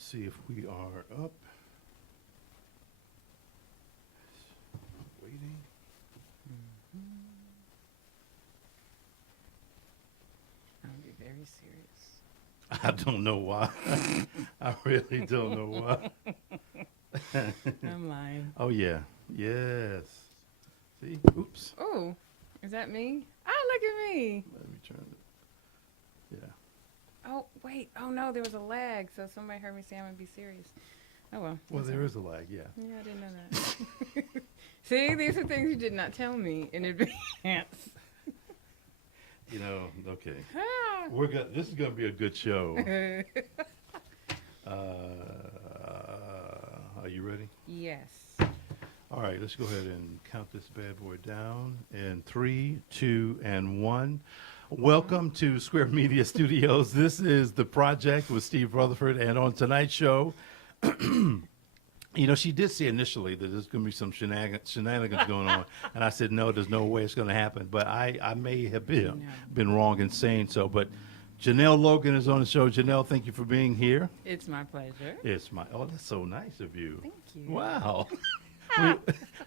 see if we are up. Waiting. I'll be very serious. I don't know why. I really don't know why. I'm lying. Oh, yeah. Yes. See? Oops. Oh, is that me? Oh, look at me. Let me turn it. Yeah. Oh, wait. Oh, no, there was a lag. So somebody heard me say I'm going to be serious. Oh, well. Well, that's there all right. is a lag, yeah. Yeah, I didn't know that. See, these are things you did not tell me in advance. You know, okay. Ah. We're gonna. This is going to be a good show. Are you ready? Yes. All right, let's go ahead and count this bad boy down in 3, 2, and 1. Welcome to Square Media Studios. This is The Project with Steve Rutherford, and on tonight's show, you know, she did say initially that there's going to be some shenanigans going on, and I said, no, there's no way it's going to happen, but I may have been wrong in saying so, but Jonell Logan is on the show. Jonell, thank you for being here. It's my pleasure. It's my, oh, that's so nice of you. Thank you. Wow.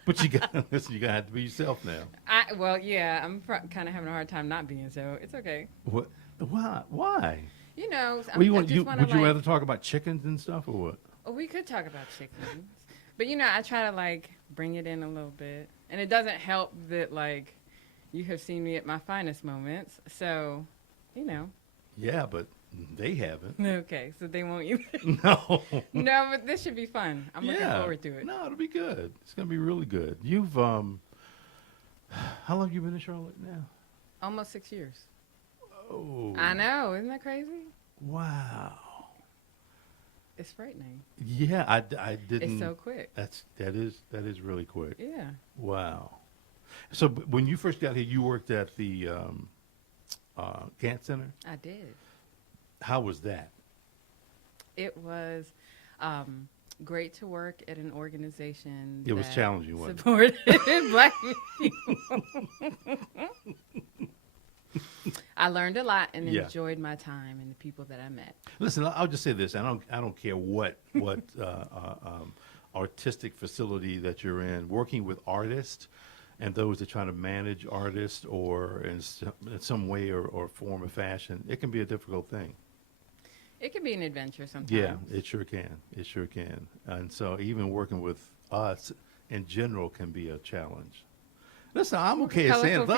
But you got listen. You gotta have to be yourself now. Well, yeah, I'm kind of having a hard time not being, so it's okay. What? Why? Why? You know, Well, would would you rather talk about chickens and stuff, or what? Oh, we could talk about chickens, but you know, I try to like bring it in a little bit, and it doesn't help that like you have seen me at my finest moments, so you know. Yeah, but they haven't. Okay, so they won't either. No. No, but this should be fun. I'm looking forward to it. No, it'll be good. It's gonna be really good. You've how long you been in Charlotte now? Almost 6 years. Oh. I know, isn't that crazy? Wow. It's frightening. Yeah, I didn't. It's so quick. That is really quick. Yeah. Wow. So when you first got here, you worked at the Gant Center. I did. How was that? It was great to work at an organization. It was challenging, wasn't it? Supported Black people. I learned a lot and enjoyed my time and the people that I met. Listen, I'll just say this: I don't care what artistic facility that you're in. Working with artists and those that try to manage artists, or in some way or form or fashion, it can be a difficult thing. It can be an adventure sometimes. Yeah, it sure can. It sure can. And so even working with us in general can be a challenge. Listen, I'm okay at saying it.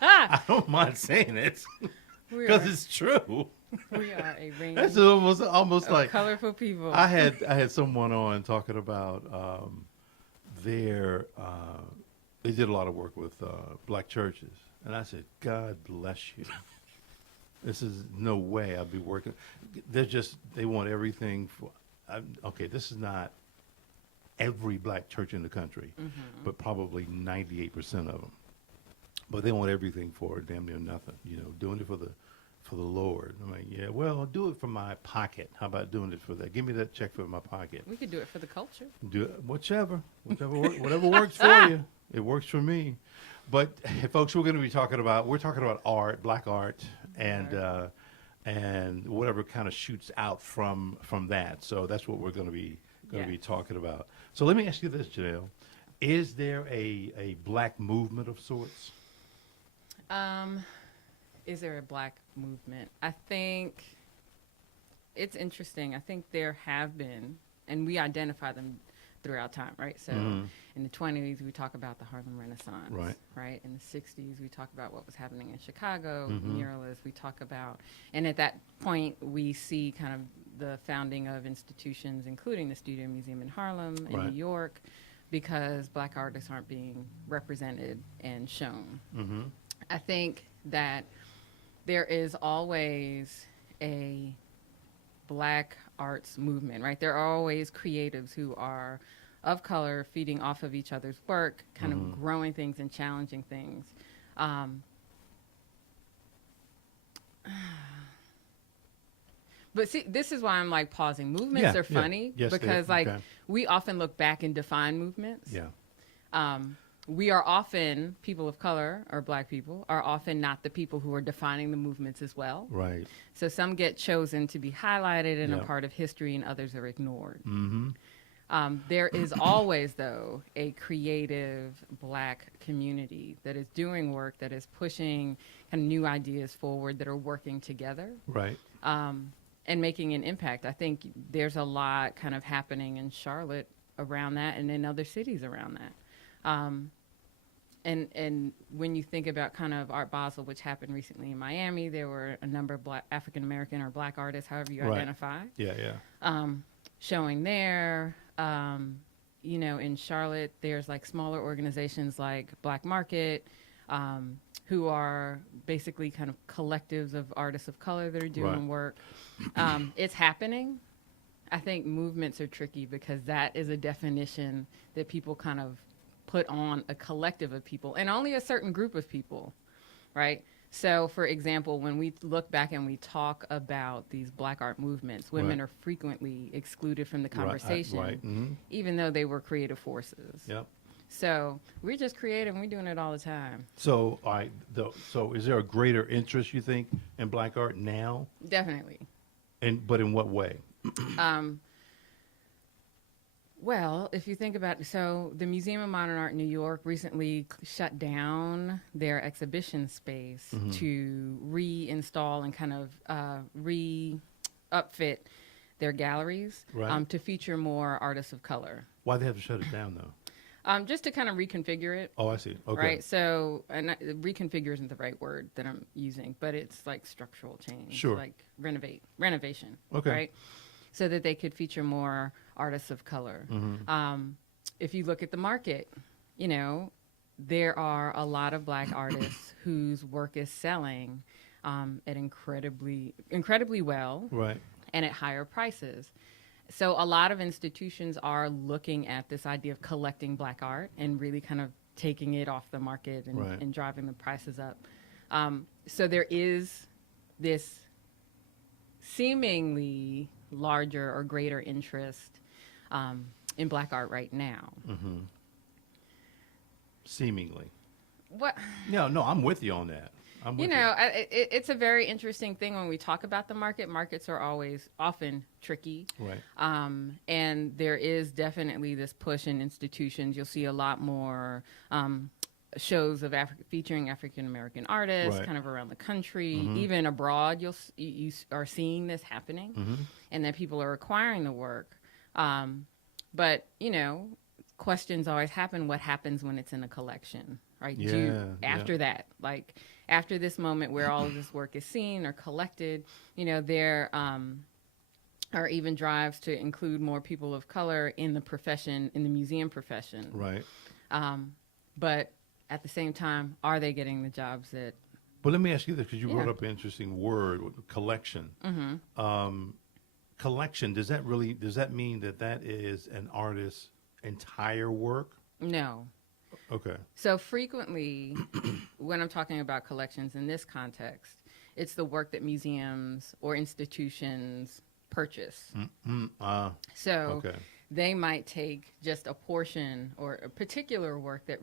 I don't mind saying it because it's true. We are a range. That's almost like colorful people. I had someone on talking about they did a lot of work with black churches, and I said, God bless you. This is no way I'd be working. They want everything for. Okay, this is not every black church in the country, but probably 98% of them. But they want everything for damn near nothing. You know, doing it for the Lord. I'm like, yeah, well, I'll do it for my pocket. How about doing it for that? Give me that check for my pocket. We could do it for the culture. Do it, whatever works for you. It works for me. But folks, we're talking about art, black art, and whatever kind of shoots out from that. So that's what we're going to be talking about. So let me ask you this, Jonell: is there a black movement of sorts? Is there a black movement? I think it's interesting. I think there have been, and we identify them throughout time, right? So in the 20s, we talk about the Harlem Renaissance, right? In the 60s, we talk about what was happening in Chicago, muralists, we talk about, and at that point, we see kind of the founding of institutions, including the Studio Museum in Harlem, in New York, because black artists aren't being represented and shown. I think that there is always a black arts movement, right? There are always creatives who are of color feeding off of each other's work, kind of growing things and challenging things. But see, this is why I'm like pausing. Movements are funny because like we often look back and define movements. Yeah. we are often, people of color or black people, are often not the people who are defining the movements as well. Right. So some get chosen to be highlighted and a Yep. part of history, and others are ignored. Mm-hmm. There is always, though, a creative black community that is doing work, that is pushing kind of new ideas forward, that are working together. Right. And making an impact. I think there's a lot kind of happening in Charlotte around that, and in other cities around that. And when you think about kind of Art Basel, which happened recently in Miami, there were a number of black African American or black artists, however you Right. identify, Yeah. showing there. You know, in Charlotte, there's like smaller organizations like Black Market, who are basically kind of collectives of artists of color that are doing Right. work. It's happening. I think movements are tricky because that is a definition that people kind of put on a collective of people, and only a certain group of people, right? So, for example, when we look back and we talk about these black art movements, women Right. are frequently excluded from the conversation, Right. Mm-hmm. even though they were creative forces. Yep. So we're just creative, and we're doing it all the time. So, so is there a greater interest, you think, in black art now? Definitely. But in what way? Well, if you think about, so the Museum of Modern Art in New York recently shut down their exhibition space Mm-hmm. to reinstall and kind of upfit their galleries, Right. to feature more artists of color. Why they have to shut it down, though? Just to kind of reconfigure it. Oh, I see. Okay. Right. So, reconfigure isn't the right word that I'm using, but it's like structural change. Sure. Like renovation. Okay. Right. So that they could feature more artists of color. Mm-hmm. If you look at the market, you know, there are a lot of black artists whose work is selling at incredibly well Right. and at higher prices. So a lot of institutions are looking at this idea of collecting black art and really kind of taking it off the market and, Right. and driving the prices up. So there is this seemingly larger or greater interest in black art right now. Mm-hmm. Seemingly. What? No, I'm with you on that. I'm You with know, it's a very interesting thing when we talk about the market. Markets are often tricky. Right. And there is definitely this push in institutions. You'll see a lot more shows of featuring African American artists Right. kind of around the country. Mhm. Even abroad, you are seeing this happening, Mm-hmm. and that people are acquiring the work. But, you know, questions always happen. What happens when it's in a collection, right? After that, like after this moment where all of this work is seen or collected, you know, there are even drives to include more people of color in the profession, in the museum profession. Right. But at the same time, are they getting the jobs that? But let me ask you this, because you Yeah. brought up an interesting word, collection. Mm-hmm. Collection, does that mean that is an artist's entire work? No. Okay. So frequently, when I'm talking about collections in this context, it's the work that museums or institutions purchase. Mm-hmm. So Okay. they might take just a portion or a particular work that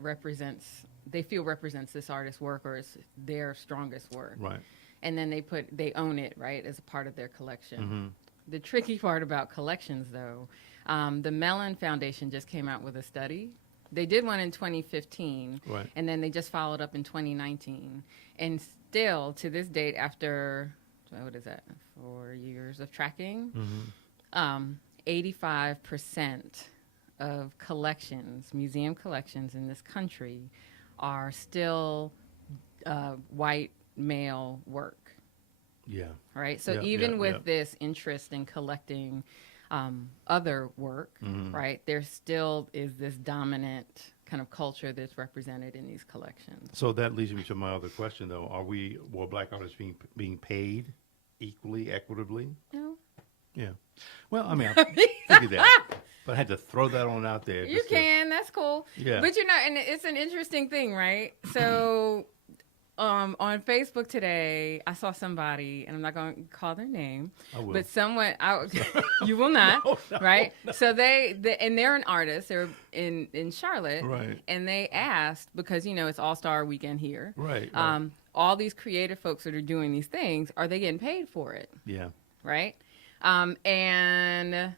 they feel represents this artist's work or is their strongest work. Right. And then they own it, right, as a part of their collection. Mm-hmm. The tricky part about collections, though, the Mellon Foundation just came out with a study. They did one in 2015, Right. and then they just followed up in 2019. And still, to this date, after, 4 years of tracking, Mm-hmm. 85% of museum collections in this country are still white male work. Yeah. Right. So Yeah, even yeah, with yeah. this interest in collecting other work, Mhm. right, there still is this dominant kind of culture that's represented in these collections. So that leads me to my other question, though. Were black artists being paid equally, equitably? No, Yeah. Well, I mean, I figured that, but I had to throw that on out there. you just to- can. That's cool. Yeah. But you know, and it's an interesting thing, right? So on Facebook today, I saw somebody, and I'm not going to call their name, I will. but someone, you will not, No, right? no. So and they're an artist. They're in Charlotte, Right. and they asked because it's All-Star Weekend here. Right. All these creative folks that are doing these things, are they getting paid for it? Yeah. Right? And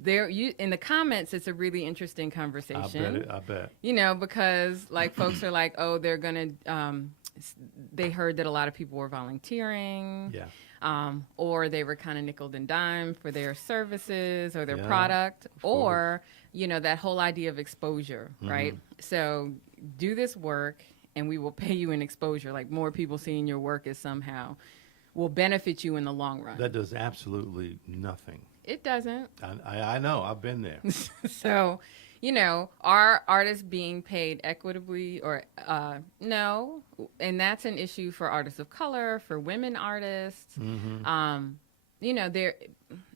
there, in the comments, it's a really interesting conversation. I bet. Because like folks are like, oh, they're gonna. They heard that a lot of people were volunteering. Yeah. Or they were kind of nickel and dime for their services or their Yeah, product, of or that whole idea of exposure, right? So do this work, and we will pay you in exposure. Like more people seeing your work is somehow will benefit you in the long run. That does absolutely nothing. It doesn't. I know. I've been there. So, are artists being paid equitably or no? And that's an issue for artists of color, for women artists. There,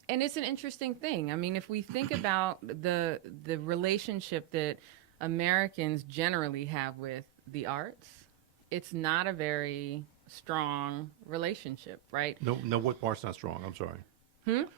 and it's an interesting thing. I mean, if we think about the relationship that Americans generally have with the arts, it's not a very strong relationship, right? No. What part's not strong? I'm sorry.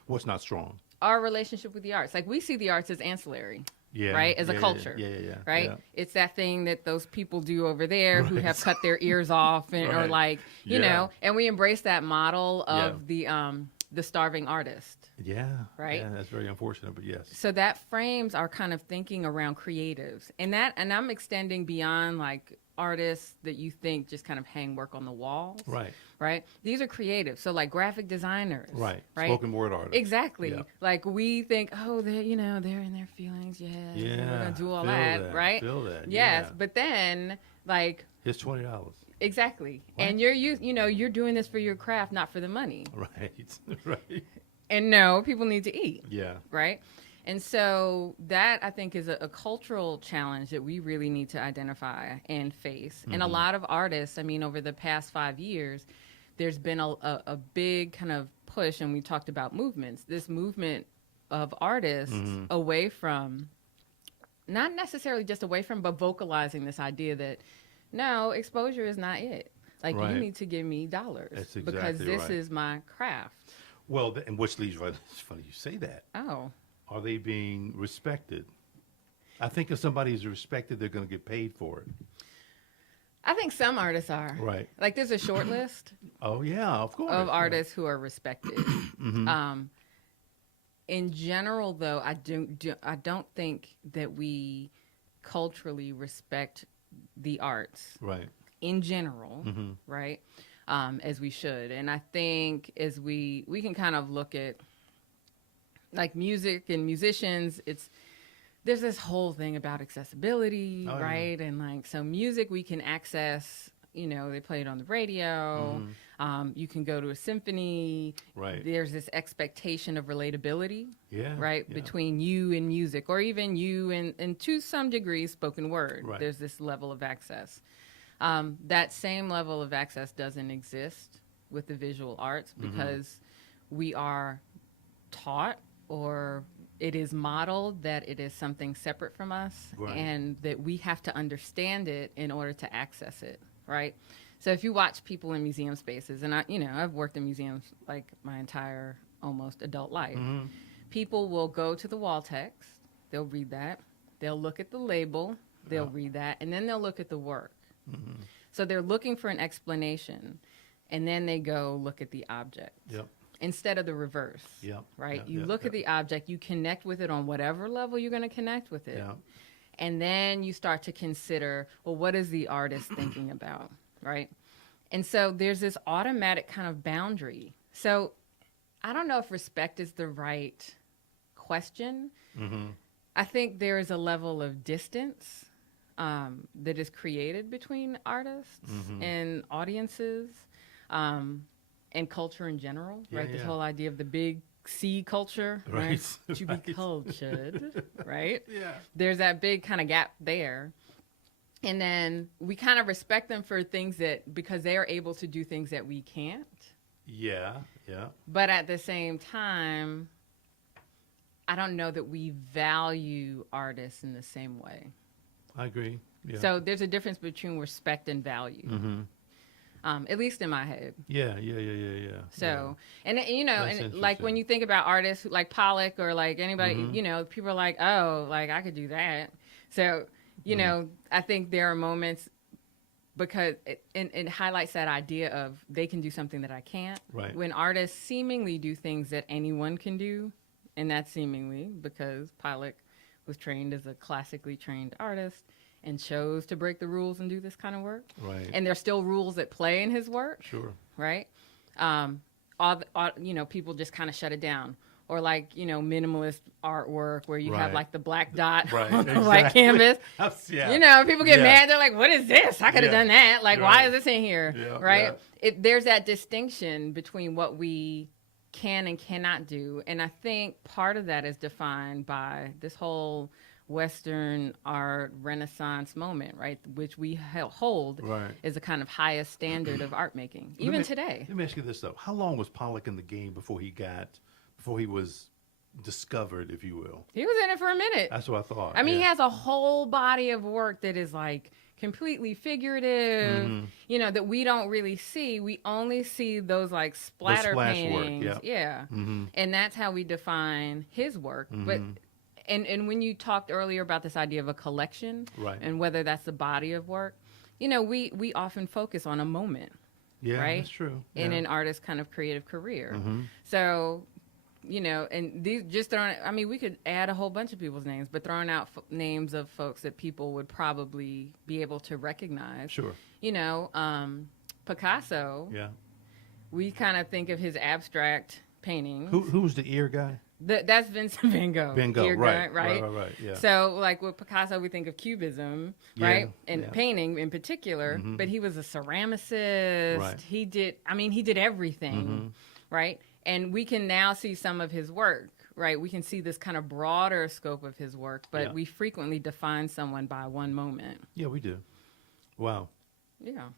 What's not strong? Our relationship with the arts, like we see the arts as ancillary. Yeah. Right? As a culture. Yeah. Right? Yeah. It's that thing that those people do over there who Right. have cut their ears off and or Right. like, Yeah. and we embrace that model of the starving artist. Yeah. Right? Yeah, that's very unfortunate, but yes. So that frames our kind of thinking around creatives. And I'm extending beyond like artists that you think just kind of hang work on the walls. Right. Right? These are creative. So like graphic designers. Right. Right? Spoken word artist. Exactly. Yeah. Like we think, oh, they're they're in their feelings. Yeah. Yeah. We're gonna do all feel that, right? Feel that. Yes, Yeah. but then like Here's $20. exactly, What? and you're doing this for your craft, not for the money. Right. Right. And no, people need to eat, Yeah. right? And so that I think is a cultural challenge that we really need to identify and face. And a lot of artists, I mean, over the past 5 years, there's been a big kind of push, and we talked about movements. This movement of artists away from, not necessarily just away from, but vocalizing this idea that no, exposure is not it. Like Right. you need to give me dollars That's because exactly this right. is my craft. Well, and which leads right. It's funny you say that. Oh, Are they being respected? I think if somebody's respected, they're going to get paid for it. I think some artists are. Right. Like there's a short list Oh yeah, of course. of yeah. artists who are respected. In general, though, I don't think that we culturally respect the arts Right. in general, right? As we should. And I think as we can kind of look at like music and musicians, there's this whole thing about accessibility, Oh, yeah. right? And like, so music we can access, they play it on the radio. You can go to a symphony. Right. There's this expectation of relatability, Yeah. right? Yeah. Between you and music, or even you and to some degree spoken word. Right. There's this level of access. That same level of access doesn't exist with the visual arts because we are taught, or it is modeled, that it is something separate from us, Right. and that we have to understand it in order to access it, right? So if you watch people in museum spaces, and I've worked in museums like my entire almost adult life, people will go to the wall text, they'll read that, they'll look at the label, they'll read that, and then they'll look at the work. So they're looking for an explanation, and then they go look at the object. Yep. Instead of the reverse, Yep. right? Yep. You Yep. look Yep. at the object, you connect with it on whatever level you're going to connect with it. Yeah. And then you start to consider, well, what is the artist thinking about, right? And so there's this automatic kind of boundary. So I don't know if respect is the right question. I think there is a level of distance that is created between artists and audiences and culture in general, Yeah, right? This yeah. whole idea of the big C culture, right? Right. To be cultured, right? Yeah. There's that big kind of gap there. And then we kind of respect them for things because they are able to do things that we can't. Yeah. Yeah. But at the same time, I don't know that we value artists in the same way. I agree. Yeah. So there's a difference between respect and value. at least in my head. Yeah. So, and you know, That's and like when interesting. you think about artists like Pollock or like anybody, you know, people are like, oh, like I could do that. So, you know, I think there are moments because it highlights that idea of they can do something that I can't. Right. When artists seemingly do things that anyone can do, and that's seemingly because Pollock was trained as a classically trained artist and chose to break the rules and do this kind of work. Right. And there's still rules at play in his work, Sure. right? You know, people just kind of shut it down. Or like, you know, minimalist artwork where you have Right. like the black dot Right, on the white exactly. canvas. Yeah. You know, people get Yeah. mad. They're like, what is this? I could have Yeah. done that. Like, why Right. is this in here? Yeah, Right? yeah. There's that distinction between what we can and cannot do. And I think part of that is defined by this whole Western art Renaissance moment, right? Which we hold Right. is a kind of highest standard of art making, even today. Let me ask you this though: how long was Pollock in the game before he was discovered, if you will? He was in it for a minute. That's what I thought. I mean, yeah. he has a whole body of work that is like completely figurative, you know, that we don't really see. We only see those like splatter splash work, paintings. yeah. Yeah. And that's how we define his work. But and when you talked earlier about this idea of a collection Right. and whether that's the body of work, you know, we often focus on a moment Yeah, right? that's true. in yeah. an artist's kind of creative career. So, you know, and these just throwing, I mean, we could add a whole bunch of people's names, but throwing out names of folks that people would probably be able to recognize. Sure. You know, Picasso, Yeah. we kind of think of his abstract paintings. Who's the ear guy? That's Vincent Van Gogh. Van Gogh, Ear right, guy, right? right. Yeah. So, like with Picasso, we think of Cubism, right? And yeah. painting in particular, but he was a ceramicist. Right. He did everything, right? And we can now see some of his work, right? We can see this kind of broader scope of his work, but Yeah. we frequently define someone by one moment. Yeah, we do. Wow, Yeah.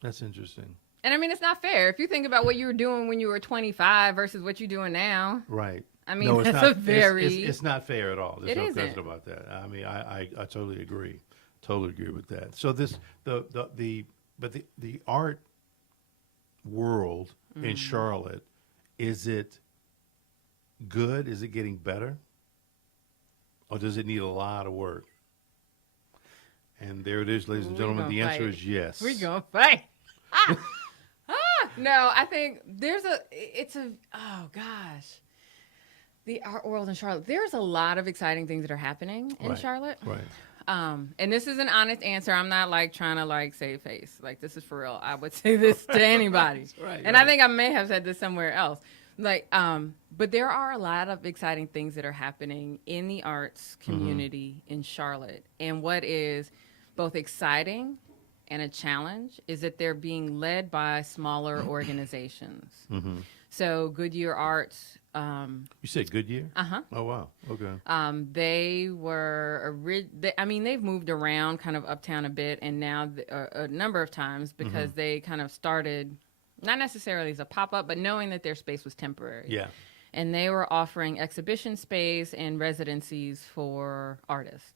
that's interesting. And I mean, it's not fair. If you think about what you were doing when you were 25 versus what you're doing now, Right. I mean, No, it's that's not, a very... It's not fair at all. There's It no isn't. question about that. I mean, I totally agree. Totally agree with that. So the art world in Charlotte, is it good? Is it getting better? Or does it need a lot of work? And there it is, ladies and We gentlemen. gonna The answer fight. is yes. We're going to fight. No, I think oh gosh. The art world in Charlotte, there's a lot of exciting things that are happening in Right. Charlotte. Right. And this is an honest answer. I'm not like trying to like save face. Like this is for real. I would say this to anybody. Right, and I think I may have said this somewhere else. Like, but there are a lot of exciting things that are happening in the arts community in Charlotte. And what is both exciting and a challenge is that they're being led by smaller organizations. So Goodyear Arts, You said Goodyear? uh-huh. Oh, wow. Okay. They were, they've moved around kind of uptown a bit, and now a number of times because they kind of started, not necessarily as a pop-up, but knowing that their space was temporary. Yeah. And they were offering exhibition space and residencies for artists.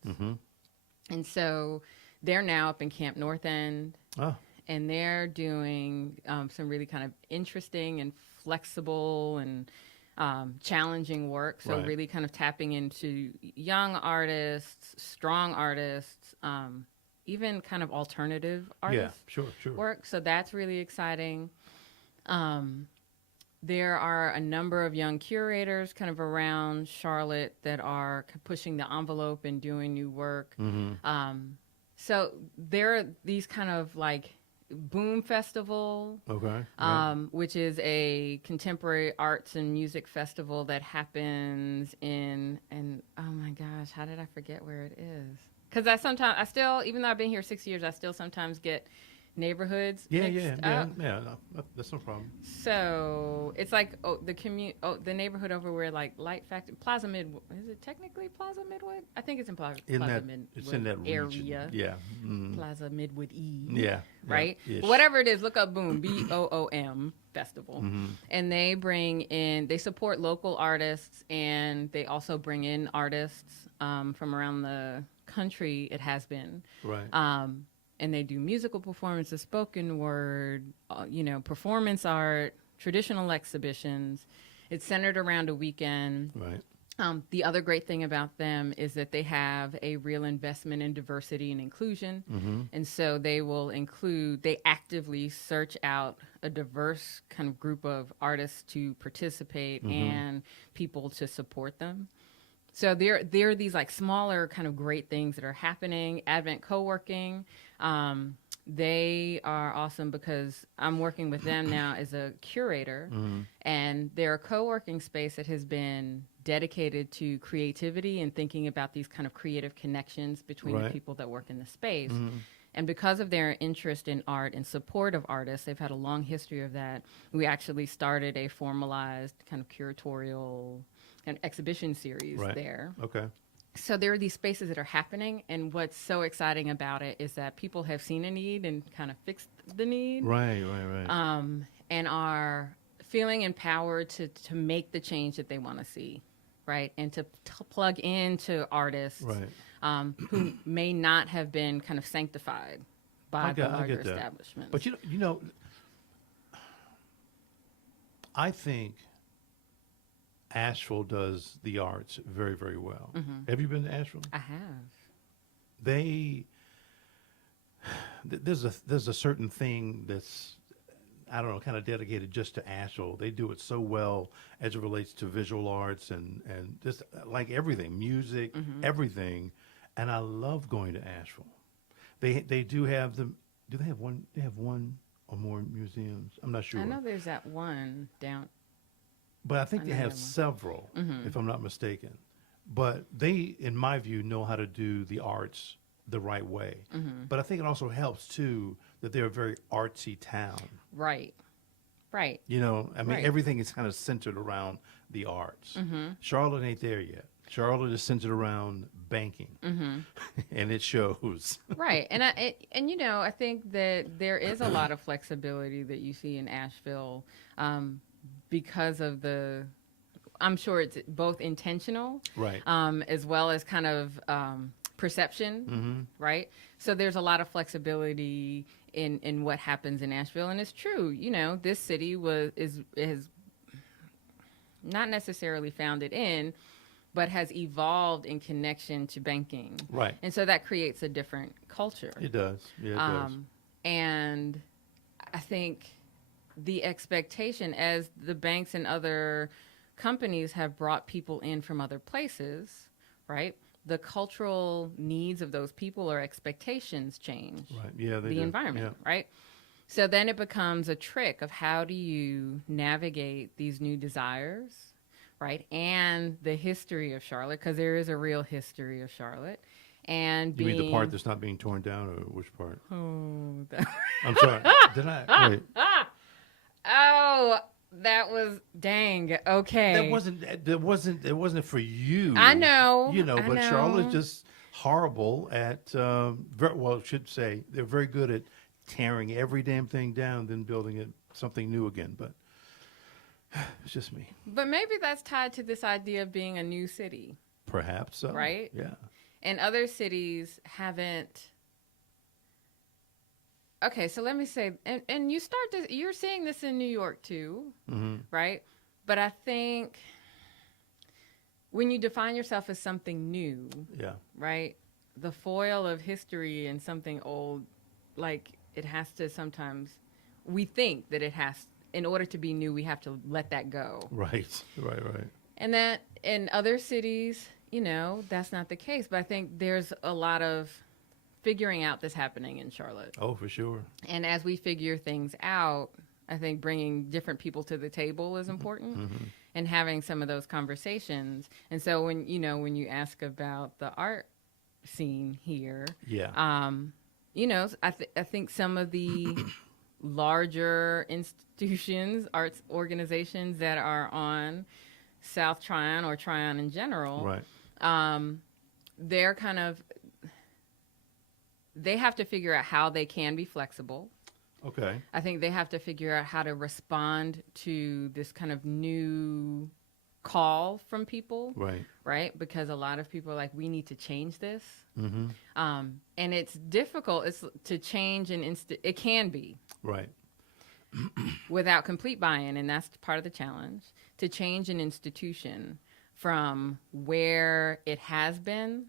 And so they're now up in Camp North End, Oh, and they're doing some really kind of interesting and flexible and challenging work. So Right. really kind of tapping into young artists, strong artists, even kind of alternative yeah. artists Sure. work. So that's really exciting. There are a number of young curators kind of around Charlotte that are pushing the envelope and doing new work. So there are these kind of like Boom Festival, Okay. which is a contemporary arts and music festival that happens and oh my gosh, how did I forget where it is? Because I still, even though I've been here 6 years, I still sometimes get neighborhoods mixed up. No, that's no problem. So it's like the neighborhood over where like Light Factory, Plaza Midwood. Is it technically Plaza Midwood? I think it's in Plaza Midwood It's in that region. area. Yeah. Plaza Midwood E. Yeah. Right? Ish. Whatever it is, look up Boom, BOOM Festival. And they support local artists, and they also bring in artists from around the country, it has been. Right. and they do musical performances, spoken word, performance art, traditional exhibitions. It's centered around a weekend. Right. The other great thing about them is that they have a real investment in diversity and inclusion. And so they actively search out a diverse kind of group of artists to participate and people to support them. So there are these like smaller kind of great things that are happening. Advent Co-working, they are awesome because I'm working with them now as a curator, and they're a co-working space that has been dedicated to creativity and thinking about these kind of creative connections between the people that work in the space. And because of their interest in art and support of artists, they've had a long history of that. We actually started a formalized kind of curatorial kind of exhibition series there. Okay. So there are these spaces that are happening, and what's so exciting about it is that people have seen a need and kind of fixed the need. Right. And are feeling empowered to make the change that they want to see, right? And to plug into artists who may not have been kind of sanctified by the larger establishment. But I think Asheville does the arts very, very well. Have you been to Asheville? I have. There's a certain thing that's, I don't know, kind of dedicated just to Asheville. They do it so well as it relates to visual arts and just like everything, music, everything. And I love going to Asheville. They do have them. Do they have one? They have one or more museums. I'm not sure. I know there's that one down. But I think they have several, if I'm not mistaken. But they, in my view, know how to do the arts the right way. But I think it also helps, too, that they're a very artsy town. Right. Everything is kind of centered around the arts. Charlotte ain't there yet. Charlotte is centered around banking, and it shows. Right, and I think that there is a lot of flexibility that you see in Asheville because of I'm sure it's both intentional, right, as well as kind of perception, right? So there's a lot of flexibility in what happens in Asheville, and it's true. This city is not necessarily founded in, but has evolved in connection to banking. Right. And so that creates a different culture. It does. Yeah, it does. And I think the expectation, as the banks and other companies have brought people in from other places, right? The cultural needs of those people or expectations change. Right. Yeah, they the do. environment, right? So then it becomes a trick of how do you navigate these new desires, right? And the history of Charlotte, because there is a real history of Charlotte. And you mean the part that's not being torn down, or which part? Oh, I'm sorry. Did I? Wait. Oh, that was dang. Okay. It wasn't for you. I know. But Charlotte's just horrible at. I should say they're very good at tearing every damn thing down, then building it something new again. But it's just me. But maybe that's tied to this idea of being a new city. Perhaps so. Right? Yeah. And other cities haven't. Okay, so let me say, and you're seeing this in New York too, right? But I think when you define yourself as something new, right? The foil of history and something old, like it has to sometimes, we think that it has, in order to be new, we have to let that go. Right. And that in other cities, that's not the case. But I think there's a lot of figuring out that's happening in Charlotte. Oh, for sure. And as we figure things out, I think bringing different people to the table is important, and having some of those conversations. And so when you ask about the art scene here, I think some of the larger institutions, arts organizations that are on South Tryon or Tryon in general, right, they're kind of, they have to figure out how they can be flexible. Okay. I think they have to figure out how to respond to this kind of new call from people, Right. right? Because a lot of people are like, we need to change this. Mm-hmm. And it's difficult. It's to change it can be Right. without complete buy-in, and that's part of the challenge, to change an institution from where it has been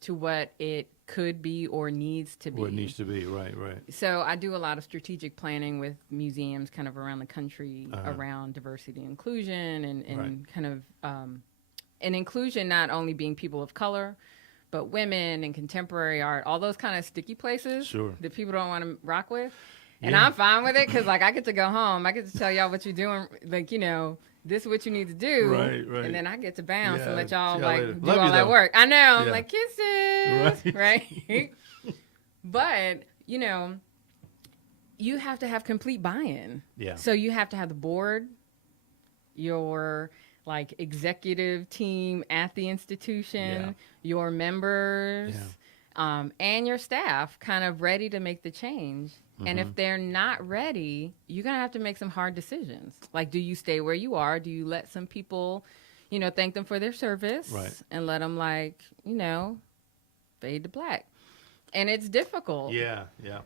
to what it could be or needs to be. What it needs to be. Right. Right. So I do a lot of strategic planning with museums kind of around the country around diversity and inclusion and Right. kind of and inclusion not only being people of color, but women and contemporary art, all those kind of sticky places Sure. that people don't want to rock with. And Yeah. I'm fine with it because, like, I get to go home. I get to tell y'all what you're doing. Like, you know, this is what you need to do. Right, right. And then I get to bounce Yeah, and let see y'all, y'all like, later. do Love all you, that though. work. I know. I'm Yeah. like, kisses. Right. Right? But, you know, you have to have complete buy-in. Yeah. So you have to have the board, your, like, executive team at the institution, Yeah. your members, and your staff kind of ready to make the change. And if they're not ready, you're going to have to make some hard decisions. Like, do you stay where you are? Do you let some people, you know, thank them for their service Right. and let them, like, you know, fade to black? And it's difficult. Yeah. Yeah.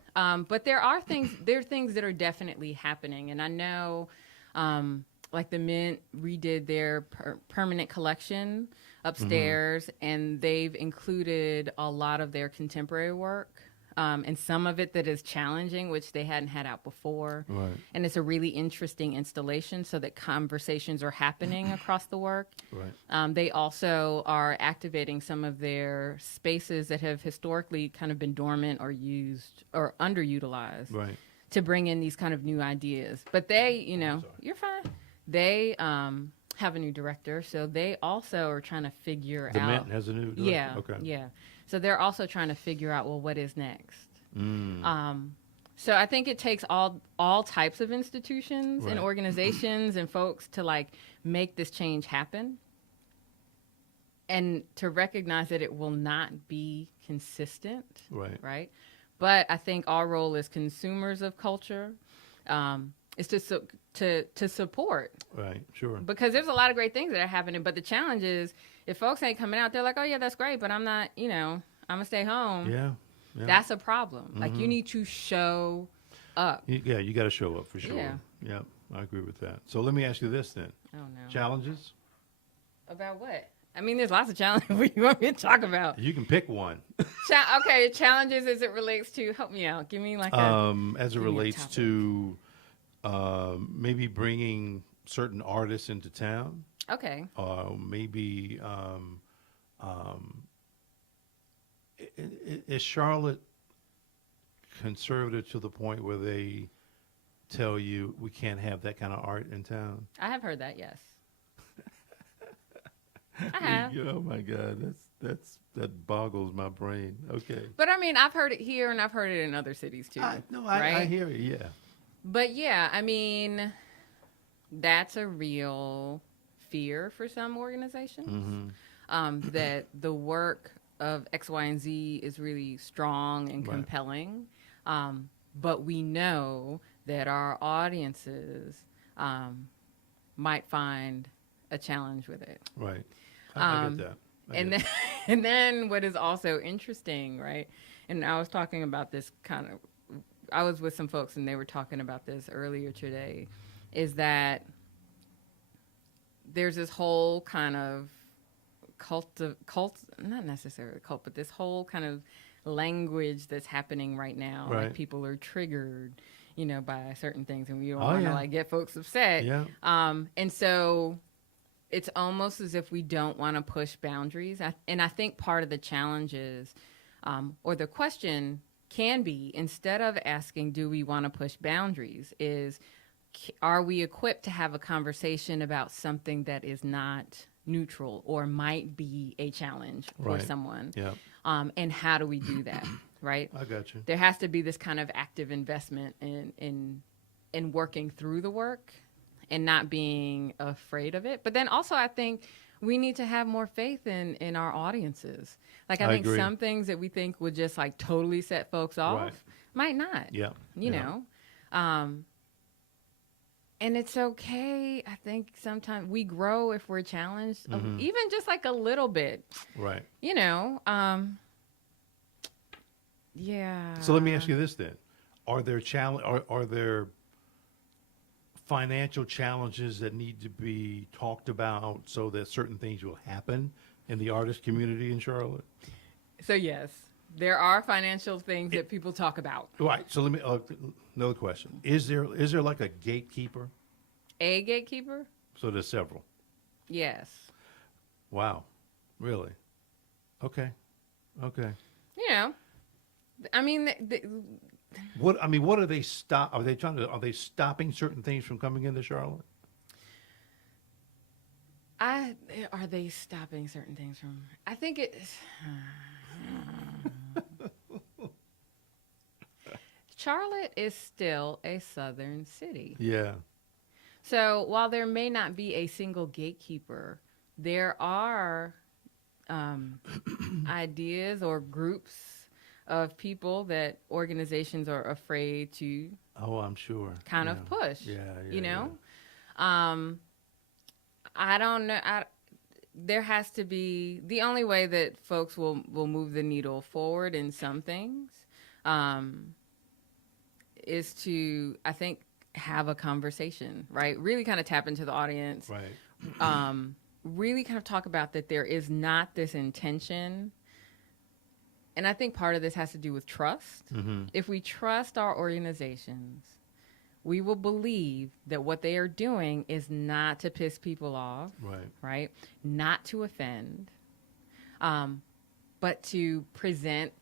But there are things that are definitely happening. And I know, like the Mint redid their permanent collection upstairs, and they've included a lot of their contemporary work. And some of it that is challenging, which they hadn't had out before. Right. And it's a really interesting installation so that conversations are happening across the work. Right. They also are activating some of their spaces that have historically kind of been dormant or used or underutilized Right. to bring in these kind of new ideas. But they, you know, you're fine. They have a new director, so they also are trying to figure The out. Mint has a new director? Yeah. Okay. Yeah. So they're also trying to figure out, well, what is next? Mm. So I think it takes all types of institutions and Right. organizations and folks to, like, make this change happen and to recognize that it will not be consistent. Right. Right. But I think our role as consumers of culture is to support, Right. Sure. because there's a lot of great things that are happening. But the challenge is, if folks ain't coming out, they're like, oh, yeah, that's great, but I'm not, you know, I'm going to stay home. Yeah. Yeah. That's a problem. Like, you need to show up. Yeah, you got to show up for sure. Yeah. Yeah, I agree with that. So let me ask you this then. Oh, no. Challenges? About what? I mean, there's lots of challenges you want me to talk about. You can pick one. Okay, challenges as it relates to, help me out. Give me like As it give me a relates topic. to maybe bringing certain artists into town, okay. maybe is Charlotte conservative to the point where they tell you we can't have that kind of art in town? I have heard that, yes. I have. Oh my God, that boggles my brain. Okay. But I mean, I've heard it here and I've heard it in other cities too. I right? hear it. Yeah. But yeah, I mean, that's a real fear for some organizations. Mm-hmm. That the work of X, Y, and Z is really strong and Right. compelling. But we know that our audiences might find a challenge with it. Right. I get that. And then what is also interesting, right? And I was talking about this I was with some folks and they were talking about this earlier today, is that there's this whole kind of cult, not necessarily cult, but this whole kind of language that's happening right now. Right. Like, people are triggered, you know, by certain things, and we don't Oh, want to yeah. like get folks upset. Yeah. And so it's almost as if we don't want to push boundaries. And I think part of the challenge is, or the question can be, instead of asking, do we want to push boundaries, is, are we equipped to have a conversation about something that is not neutral or might be a challenge for Right. someone? Yeah. And how do we do that, right? I got you. There has to be this kind of active investment in working through the work and not being afraid of it. But then also, I think we need to have more faith in our audiences. Like, I think agree. some things that we think would just like totally set folks off Right. might not. Yeah. You Yeah. know? And it's okay. I think sometimes we grow if we're challenged, Mm-hmm. even just like a little bit, Right. you know. Yeah. So let me ask you this then: Are there are there financial challenges that need to be talked about so that certain things will happen in the artist community in Charlotte? So yes, there are financial things that people talk about. Right. So let me another question: Is there like a gatekeeper? A gatekeeper? So there's several. Yes. Wow. Really? Okay. Okay. You know, I mean, What are they are they stopping certain things from coming into Charlotte? are they stopping certain things from? I think it's. Charlotte is still a southern city. Yeah. So while there may not be a single gatekeeper, there are ideas or groups of people that organizations are afraid to Oh, I'm sure. kind of push. Yeah. You know, I don't know. There has to be the only way that folks will move the needle forward in some things is to, I think, have a conversation, right? Really kind of tap into the audience. Right. Really kind of talk about that there is not this intention. And I think part of this has to do with trust. Mm-hmm. If we trust our organizations, we will believe that what they are doing is not to piss people off, Right. right? Not to offend, but to present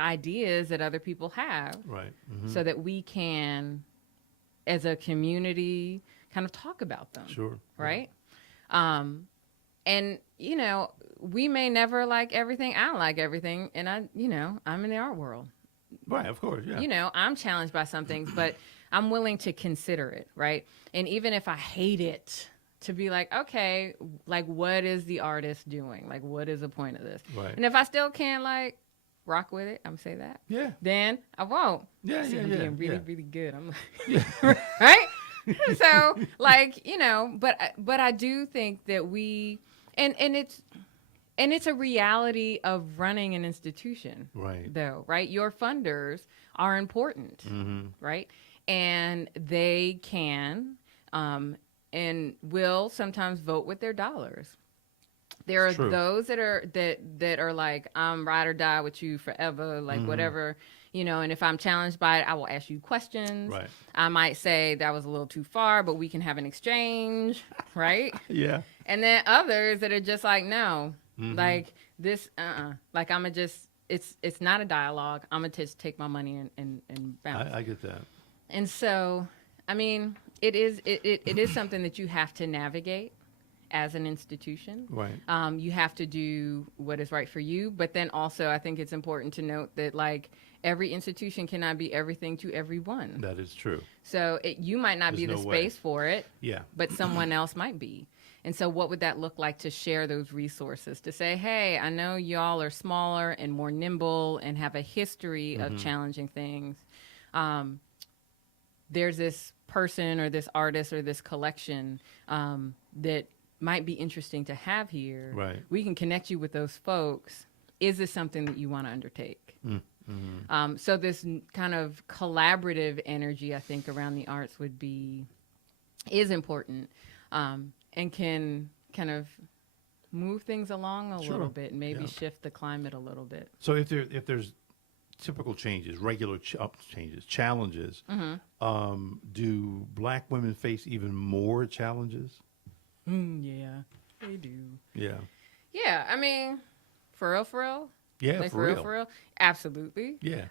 ideas that other people have Right. Mm-hmm. so that we can, as a community, kind of talk about them. Sure. Right? And, you know, we may never like everything. I don't like everything. And I'm in the art world. Right. Of course. Yeah. You know, I'm challenged by some things, but I'm willing to consider it. Right. And even if I hate it, to be like, okay, like, what is the artist doing? Like, what is the point of this? Right. And if I still can't, like, rock with it, I'm gonna say that. Yeah. Then I won't. Yeah. See, Yeah. I'm Yeah. being really, yeah. really good. I'm like, Yeah. right? So, like, you know, but I do think that we, and it's a reality of running an institution, Right. though, right? Your funders are important, Mm-hmm. right? And they can and will sometimes vote with their dollars. There are True. those that are like, I'm ride or die with you forever, like whatever, you know, and if I'm challenged by it, I will ask you questions. Right. I might say that was a little too far, but we can have an exchange, right? Yeah. And then others that are just like, no, like this, like I'm gonna just, it's not a dialogue. I'm gonna just take my money and bounce. I get that. And so, I mean, it is something that you have to navigate as an institution. Right. You have to do what is right for you, but then also I think it's important to note that, like, every institution cannot be everything to everyone. That is true. So you might not be There's the no way. space for it, Yeah. but someone else might be. And so what would that look like to share those resources? To say, hey, I know y'all are smaller and more nimble and have a history of challenging things. There's this person or this artist or this collection that might be interesting to have here. Right. We can connect you with those folks. Is this something that you want to undertake? Mm-hmm. So this kind of collaborative energy, I think, around the arts is important, and can kind of move things along a Sure. little bit and maybe Yeah. shift the climate a little bit. So if there's typical changes, regular changes, challenges, do Black women face even more challenges? Yeah, they do. Yeah. Yeah, I mean, for real. Yeah. Like, for real. for real. Absolutely. Yeah.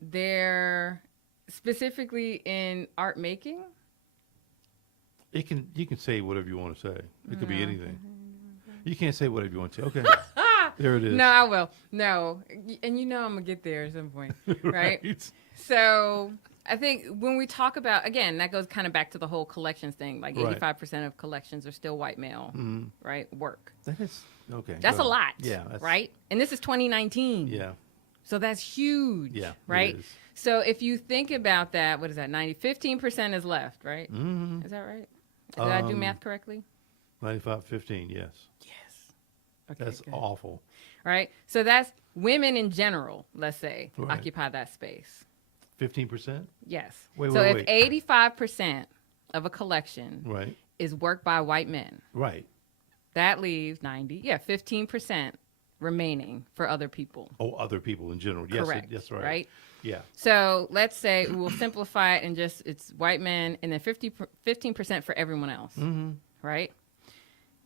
They're specifically in art making. You can say whatever you want to say. It could be anything. You can't say whatever you want to. Okay. There it is. No, I will. No, and you know I'm gonna get there at some point, right? So I think when we talk about, again, that goes kind of back to the whole collections thing. Like Right. 85% of collections are still white male, right? Work. That is okay. That's go a ahead. lot. Yeah. That's, Right. And this is 2019. Yeah. So that's huge, Yeah, right? it is. So if you think about that, what is that? 15% is left, right? Mm-hmm. Is that right? Did I do math correctly? 95-15, yes. Yes. Okay, That's good. awful. Right? So that's women in general, let's say, Right. occupy that space. 15%? Yes. Wait, so wait, if 85% of a collection Right. is worked by white men, Right. that leaves 15% remaining for other people. Oh, other people in general. Yes, Correct. that's right. Right? Yeah. So let's say we'll simplify it and just it's white men and then 15% for everyone else. Mm-hmm. Right?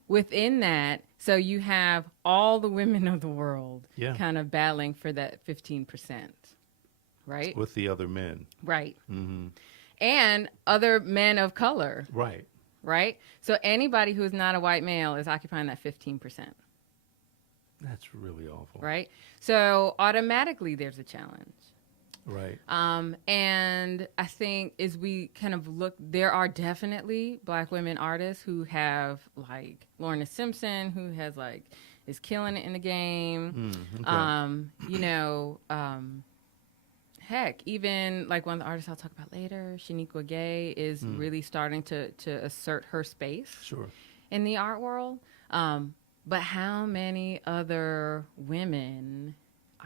Within that, so you have all the women of the world Yeah. kind of battling for that 15%. Right? With the other men. Right. Mm-hmm. And other men of color. Right. Right? So anybody who is not a white male is occupying that 15%. That's really awful. Right? So automatically there's a challenge. Right. And I think as we kind of look, there are definitely black women artists who have like Lorna Simpson, who has like is killing it in the game. Okay. Heck, even like one of the artists I'll talk about later, Shaniqua Gay, is really starting to assert her space Sure. in the art world. But how many other women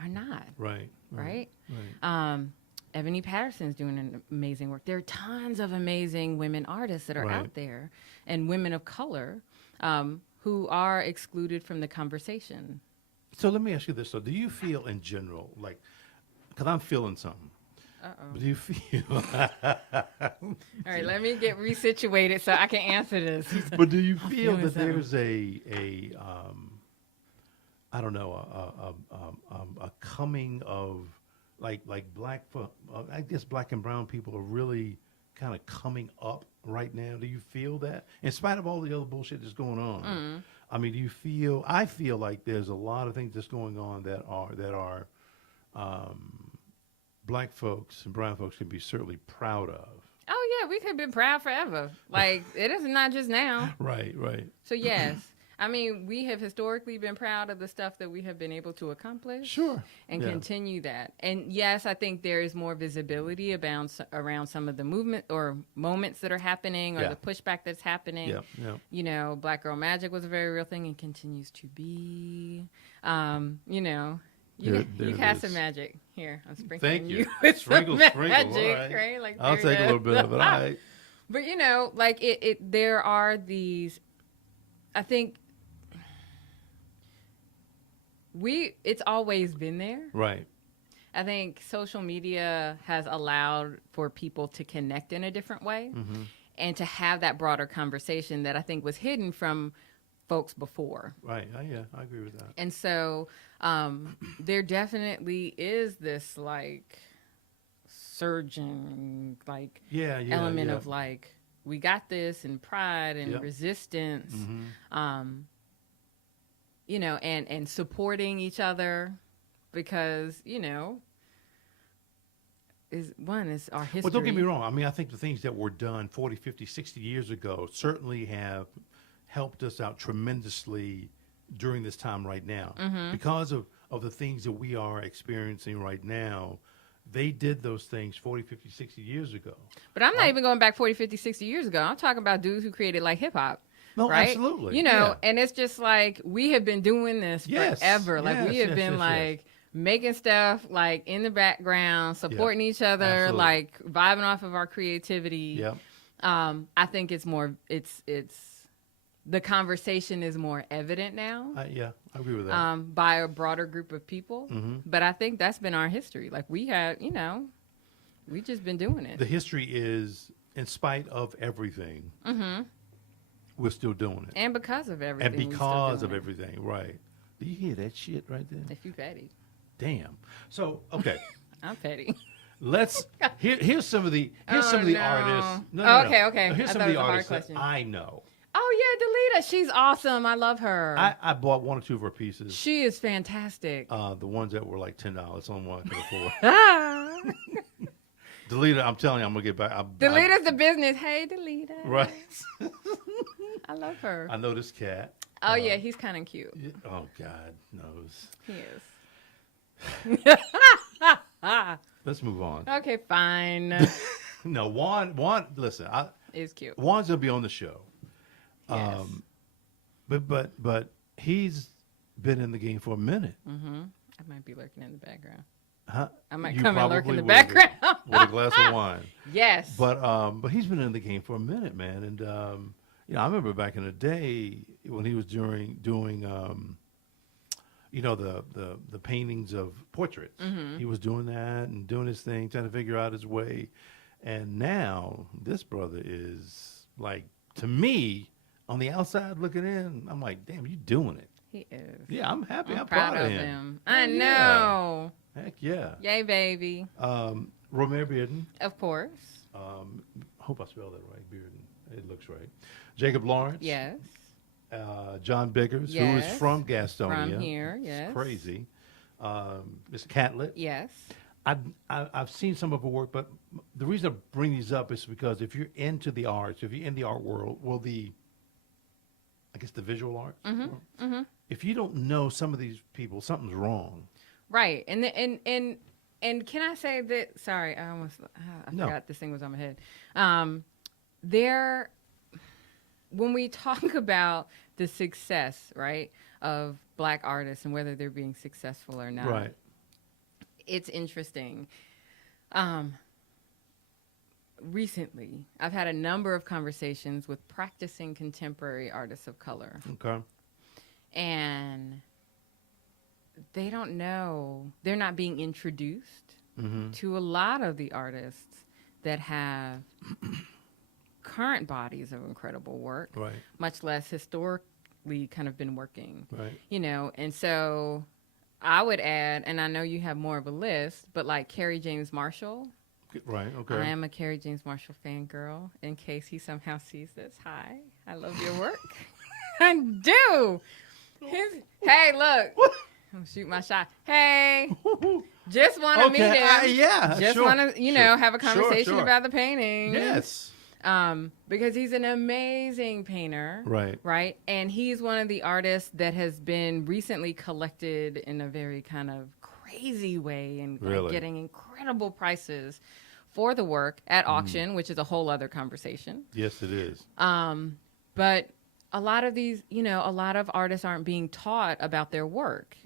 are not? Right. Right? Right. Ebony Patterson's doing an amazing work. There are tons of amazing women artists that are Right. out there and women of color who are excluded from the conversation. So let me ask you this. So do you feel in general, like, because I'm feeling something. Uh-oh. Do you feel? All right, let me get resituated so I can answer this. But do you feel feeling that something. there's I don't know, a coming of like black, I guess black and brown people are really kind of coming up right now. Do you feel that, in spite of all the other bullshit that's going on? I mean, do you feel? I feel like there's a lot of things that's going on that are black folks and brown folks can be certainly proud of. Oh, yeah, we could have been proud forever. Like, it is not just now. Right, right. So, yes. I mean, we have historically been proud of the stuff that we have been able to accomplish. Sure. And Yeah. continue that. And yes, I think there is more visibility around some of the movement or moments that are happening or Yeah. the pushback that's happening. Yeah, yeah. You know, Black Girl Magic was a very real thing and continues to be. You know, you There it cast is. some magic. Here, I'm sprinkling Thank you. with Sprinkle, some sprinkle. magic, All right. right? Like, I'll there take it a little is. bit of it. All right. But you know, like there are these. I think it's always been there. Right. I think social media has allowed for people to connect in a different way and to have that broader conversation that I think was hidden from folks before. Right. Yeah, I agree with that. And so there definitely is this like surging like element of like, we got this and pride and resistance, you know, and supporting each other because, you know, is our history. Well, don't get me wrong. I mean, I think the things that were done 40, 50, 60 years ago certainly have helped us out tremendously during this time right now. Because of the things that we are experiencing right now, they did those things 40, 50, 60 years ago. But I'm not even going back 40, 50, 60 years ago. I'm talking about dudes who created like hip hop. No, right? absolutely. You know, Yeah. and it's just like we have been doing this forever. Like we have been like making stuff like in the background, supporting each other, Absolutely. like vibing off of our creativity. Yep. I think it's more it's the conversation is more evident now. Yeah, I agree with that. By a broader group of people. But I think that's been our history. Like we had, you know, we just been doing it. The history is, in spite of everything, we're still doing it. And because of everything. And because of everything, right. Do you hear that shit right there? If you petty. Damn. So, okay. I'm petty. Let's here's some of the artists. Okay. Here's I some thought of it the was a hard artists that question. I know. Oh yeah, Delita. She's awesome. I love her. I bought one or two of her pieces. She is fantastic. The ones that were like $10, on one I could afford. Ah. Delita, I'm telling you, I'm gonna get back. Delita's the business. Hey, Delita. Right. I love her. I know this cat. Oh yeah, he's kind of cute. Oh God knows. He is. Let's move on. Okay, fine. No, Juan. Listen, It's cute. Juan's gonna be on the show. Yes. But he's been in the game for a minute. I might be lurking in the background. Huh? I might You come and lurk probably in the will be, background. with a glass of wine. Yes. But he's been in the game for a minute, man. And I remember back in the day when he was doing the paintings of portraits. He was doing that and doing his thing, trying to figure out his way. And now this brother is like, to me, on the outside looking in, I'm like, damn, you doing it. He is. Yeah, I'm happy. I'm proud of him. I know. Heck yeah. Yay, baby. Romare Bearden. Of course. Hope I spelled that right. Bearden. It looks right. Jacob Lawrence. Yes. John Biggers, who is Yes. from Gastonia. From here, yes. It's crazy. Miss Catlett. Yes. I've seen some of her work, but the reason I bring these up is because if you're into the arts, if you're in the art world, the visual arts, if you don't know some of these people, something's wrong. Right. And can I say that? Sorry, I No. forgot this thing was on my head. When we talk about the success, right, of Black artists and whether they're being successful or not, Right. it's interesting. Recently, I've had a number of conversations with practicing contemporary artists of color, Okay. and they don't know, they're not being introduced to a lot of the artists that have current bodies of incredible work, Right. much less historically kind of been working, Right. and so I would add, and I know you have more of a list, but like Kerry James Marshall. Right. Okay. I am a Kerry James Marshall fangirl, in case he somehow sees this. Hi, I love your work. I do. Hey, look. I'm shoot my shot. Hey, just want to meet him. Yeah. Just sure, want to, sure, have a conversation sure. about the painting. Yes. Because he's an amazing painter. Right. Right. And he's one of the artists that has been recently collected in a very kind of crazy way and Really? getting incredible prices for the work at auction, which is a whole other conversation. Yes, it is. But a lot of these, a lot of artists aren't being taught about their work.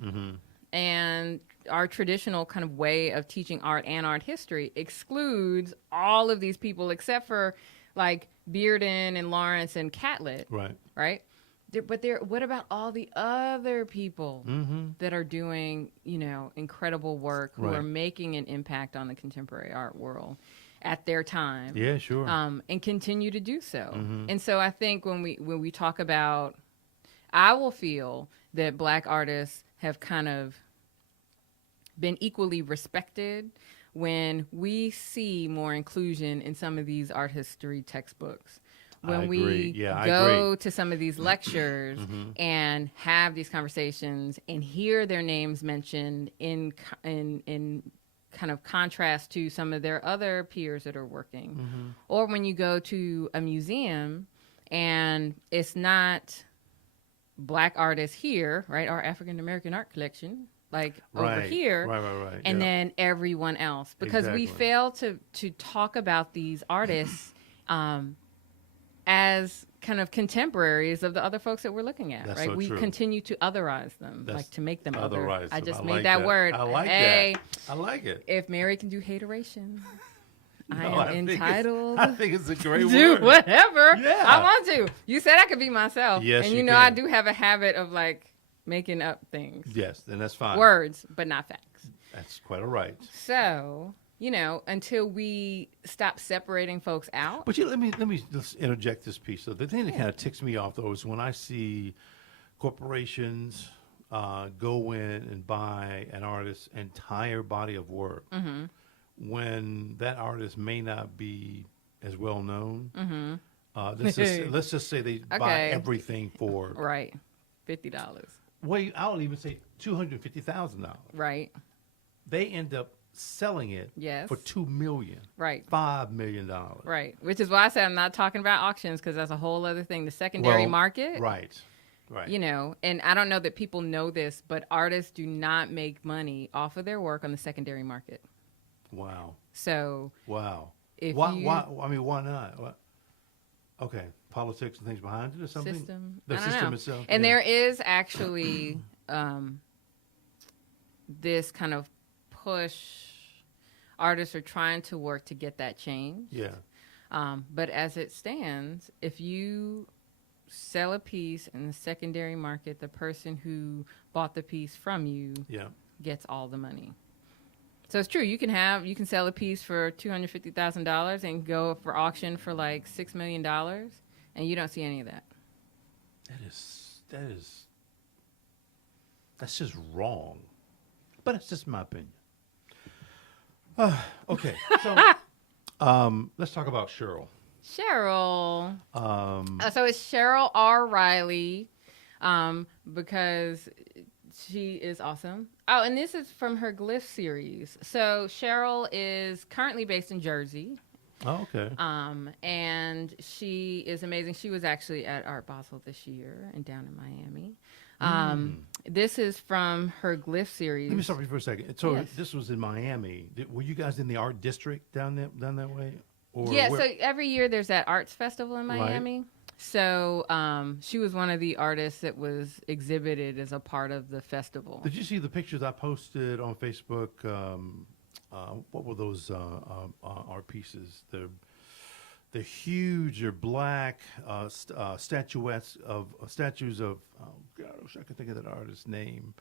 And our traditional kind of way of teaching art and art history excludes all of these people except for like Bearden and Lawrence and Catlett. Right. Right? But what about all the other people that are doing, incredible work, who are Right. making an impact on the contemporary art world at their time? Yeah, sure. And continue to do so. And so I think when we talk about, I will feel that Black artists have kind of been equally respected when we see more inclusion in some of these art history textbooks. When I agree. we Yeah, I go agree. to some of these lectures and have these conversations and hear their names mentioned in kind of contrast to some of their other peers that are working. Or when you go to a museum and it's not Black artists here, right, our African American art collection, like over Right. here, Right. and yeah. then everyone else, because we Exactly. fail to talk about these artists as kind of contemporaries of the other folks that we're looking at. That's right? so We true. continue to otherize them, That's like to make them other. Otherize I them. just I made like that word. I like Hey, that. I like it. if Mary can do hateration, I No, am think it's- entitled I think it's a great to do word. whatever Yeah. I want to. You said I could be myself. Yes, and you I can. do have a habit of like making up things. Yes, then that's fine. Words, but not facts. That's quite all right. So, until we stop separating folks out. But let me just interject this piece. So the thing that kind of ticks me off though is when I see corporations go in and buy an artist's entire body of work, when that artist may not be as well known. Let's just say they buy Okay. everything for Right. $50. I'll even say $250,000. Right. They end up selling it Yes. for $2 million, Right. $5 million. Right. Which is why I said I'm not talking about auctions, because that's a whole other thing. The secondary Well, market. Right. Right. You know, and I don't know that people know this, but artists do not make money off of their work on the secondary market. Wow. So Wow. if Why? you Why? I mean, why not? What? Okay, politics and things behind it, or something. system, The I don't system know. itself. And yeah. there is actually this kind of push. Artists are trying to work to get that change. Yeah. But as it stands, if you sell a piece in the secondary market, the person who bought the piece from you Yeah. gets all the money. So it's true. You can sell a piece for $250,000 and go for auction for like $6 million, and you don't see any of that. That's just wrong. But it's just my opinion. Okay, so let's talk about Cheryl. Cheryl. So it's Cheryl R. Riley, because she is awesome. Oh, and this is from her Glyph series. So Cheryl is currently based in Jersey. Oh, okay. And she is amazing. She was actually at Art Basel this year and down in Miami. This is from her Glyph series. Let me stop you for a second. So Yes. this was in Miami. Were you guys in the art district down that way? Or Yeah, where- so every year there's that arts festival in Right. Miami. So she was one of the artists that was exhibited as a part of the festival. Did you see the pictures I posted on Facebook? What were those art pieces? They're huge. They're black statues of. Oh God, I wish I could think of that artist's name.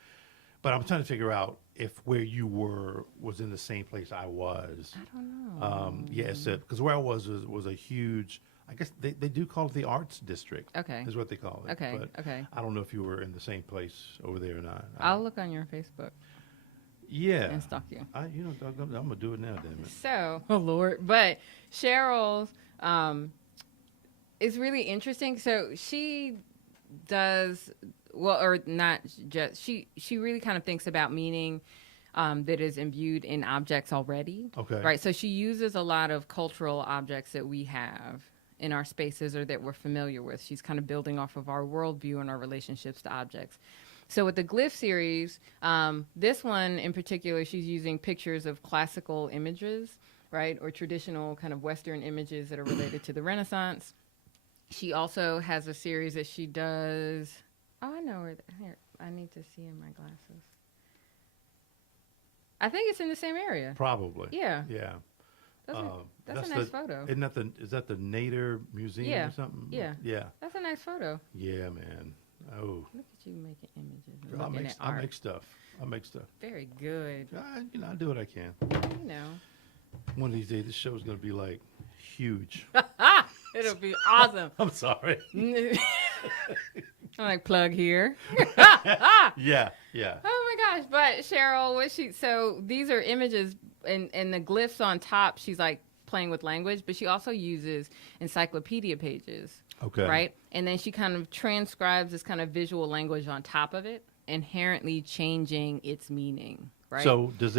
But I'm trying to figure out if where you were was in the same place I was. I don't know. Yes, because where I was a huge. I guess they do call it the arts district. Okay. Is what they call it. Okay, But okay. I don't know if you were in the same place over there or not. I'll look on your Facebook Yeah. and stalk you. I'm gonna do it now, damn it. So, oh Lord, but Cheryl's is really interesting. So she does well, or not just she really kind of thinks about meaning that is imbued in objects already. Okay. Right. So she uses a lot of cultural objects that we have in our spaces or that we're familiar with. She's kind of building off of our worldview and our relationships to objects. So with the Glyph series, this one in particular, she's using pictures of classical images, right, or traditional kind of Western images that are related to the Renaissance. She also has a series that she does. Oh, I know where. Here, I need to see in my glasses. I think it's in the same area. Probably. Yeah. Yeah. That's a nice photo. Is that the Nader Museum Yeah. or something? Yeah. Yeah. That's a nice photo. Yeah, man. Oh. Look at you making images. And I looking make at art. I make stuff. Very good. I do what I can. You know. One of these days, this show's gonna be like huge. It'll be awesome. I'm sorry. I'm like plug here. Yeah. Yeah. Oh my gosh! But Cheryl, so these are images and the glyphs on top. She's like playing with language, but she also uses encyclopedia pages. Okay. Right, and then she kind of transcribes this kind of visual language on top of it, inherently changing its meaning. Right. So do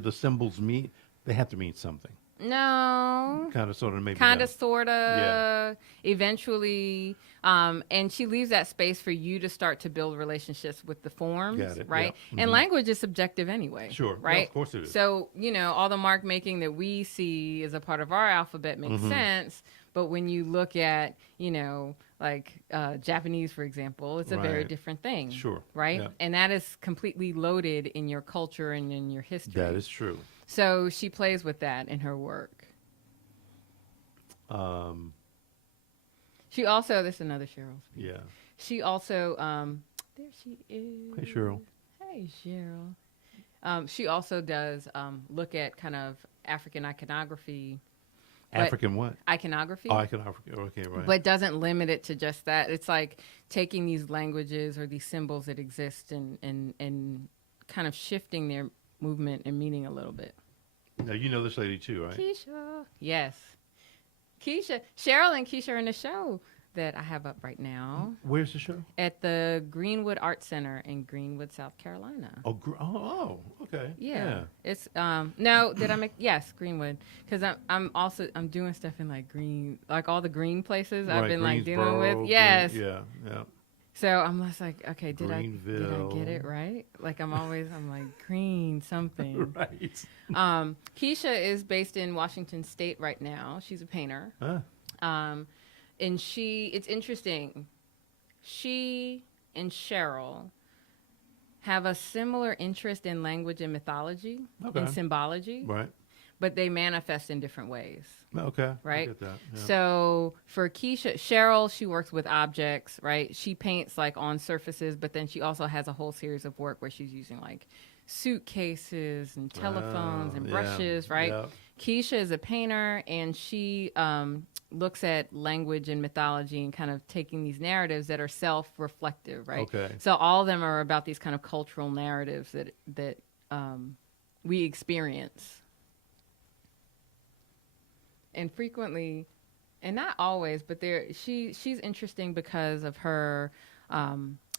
the symbols mean? They have to mean something. No. Kind of, sort of, maybe. Kind no. of, sort of. Yeah. Eventually, and she leaves that space for you to start to build relationships with the forms, Got it. right? Yeah. And language is subjective anyway. Sure. Right? Yeah, of course it is. So, all the mark making that we see as a part of our alphabet makes sense. But when you look at, like Japanese, for example, it's a very Right. different thing. Sure. Right? Yeah. And that is completely loaded in your culture and in your history. That is true. So she plays with that in her work. She also, this is another Cheryl. Yeah. She also, there she is. Hey, Cheryl. Hey, Cheryl. She also does look at kind of African iconography. African what? Iconography. Oh, iconography. Okay, right. But doesn't limit it to just that. It's like taking these languages or these symbols that exist and kind of shifting their movement and meaning a little bit. Now, you know this lady too, right? Keisha. Yes. Keisha. Cheryl and Keisha are in the show that I have up right now Where's the show? at the Greenwood Art Center in Greenwood, South Carolina. Oh, okay. Yeah. It's no, did I make yes, Greenwood, cuz I'm doing stuff in like all the green places I've Right, been like dealing Greensboro, with. Yes. Yeah, yeah. So I'm just like, okay, did I Greenville. get it right? Like I'm like green something. Right. Keisha is based in Washington State right now. She's a painter. Huh. And it's interesting. She and Cheryl have a similar interest in language and mythology and symbology, Right. but they manifest in different ways. Okay. Right. I get that. Yeah. So for Cheryl, she works with objects, right? She paints like on surfaces, but then she also has a whole series of work where she's using like suitcases and telephones and brushes, right? Yeah. Keisha is a painter, and she looks at language and mythology and kind of taking these narratives that are self-reflective, right? Okay. So all of them are about these kind of cultural narratives that we experience. And frequently, and not always, but she's interesting because of her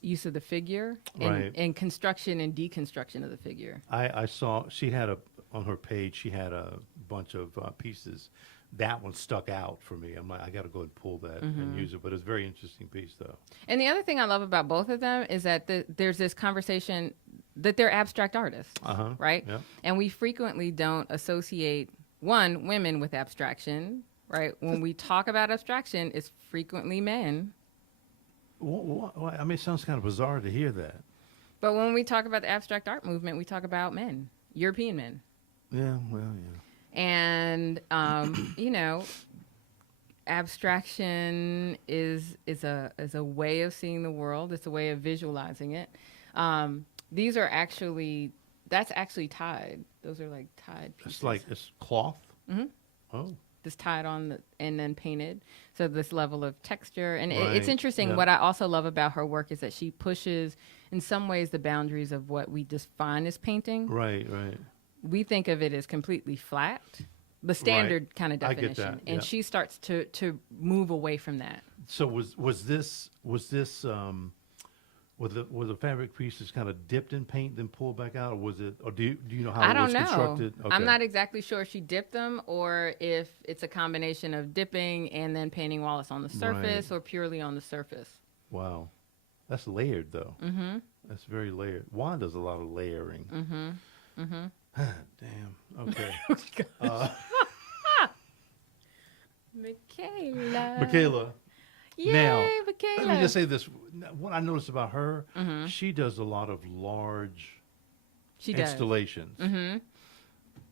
use of the figure and construction and deconstruction of the figure. I saw she had on her page, she had a bunch of pieces. That one stuck out for me. I'm like, I got to go and pull that and use it. But it's a very interesting piece, though. And the other thing I love about both of them is that there's this conversation that they're abstract artists, right? Yeah. And we frequently don't associate, women with abstraction, right? When we talk about abstraction, it's frequently men. I mean, it sounds kind of bizarre to hear that. But when we talk about the abstract art movement, we talk about men, European men. Yeah, well, yeah. And, abstraction is a way of seeing the world. It's a way of visualizing it. That's actually tied. Those are like tied pieces. It's cloth? Mm-hmm. Oh. This tied on and then painted. So this level of texture. And Right. it's interesting. Yeah. What I also love about her work is that she pushes, in some ways, the boundaries of what we define as painting. Right, right. We think of it as completely flat, the standard kind of I get definition. that, And yeah. she starts to move away from that. So was the fabric pieces kind of dipped in paint then pulled back out, or was it? Or do you know how I it don't was know. constructed? Okay. I'm not exactly sure if she dipped them or if it's a combination of dipping and then painting while it's on the surface or purely on the surface. Wow, that's layered though. Mm-hmm. That's very layered. Juan does a lot of layering. Mm-hmm. Mm-hmm. Damn. Okay. Michaela. Yay, Now, Michaela. let me just say this. What I noticed about her, she does a lot of large installations. Mm-hmm.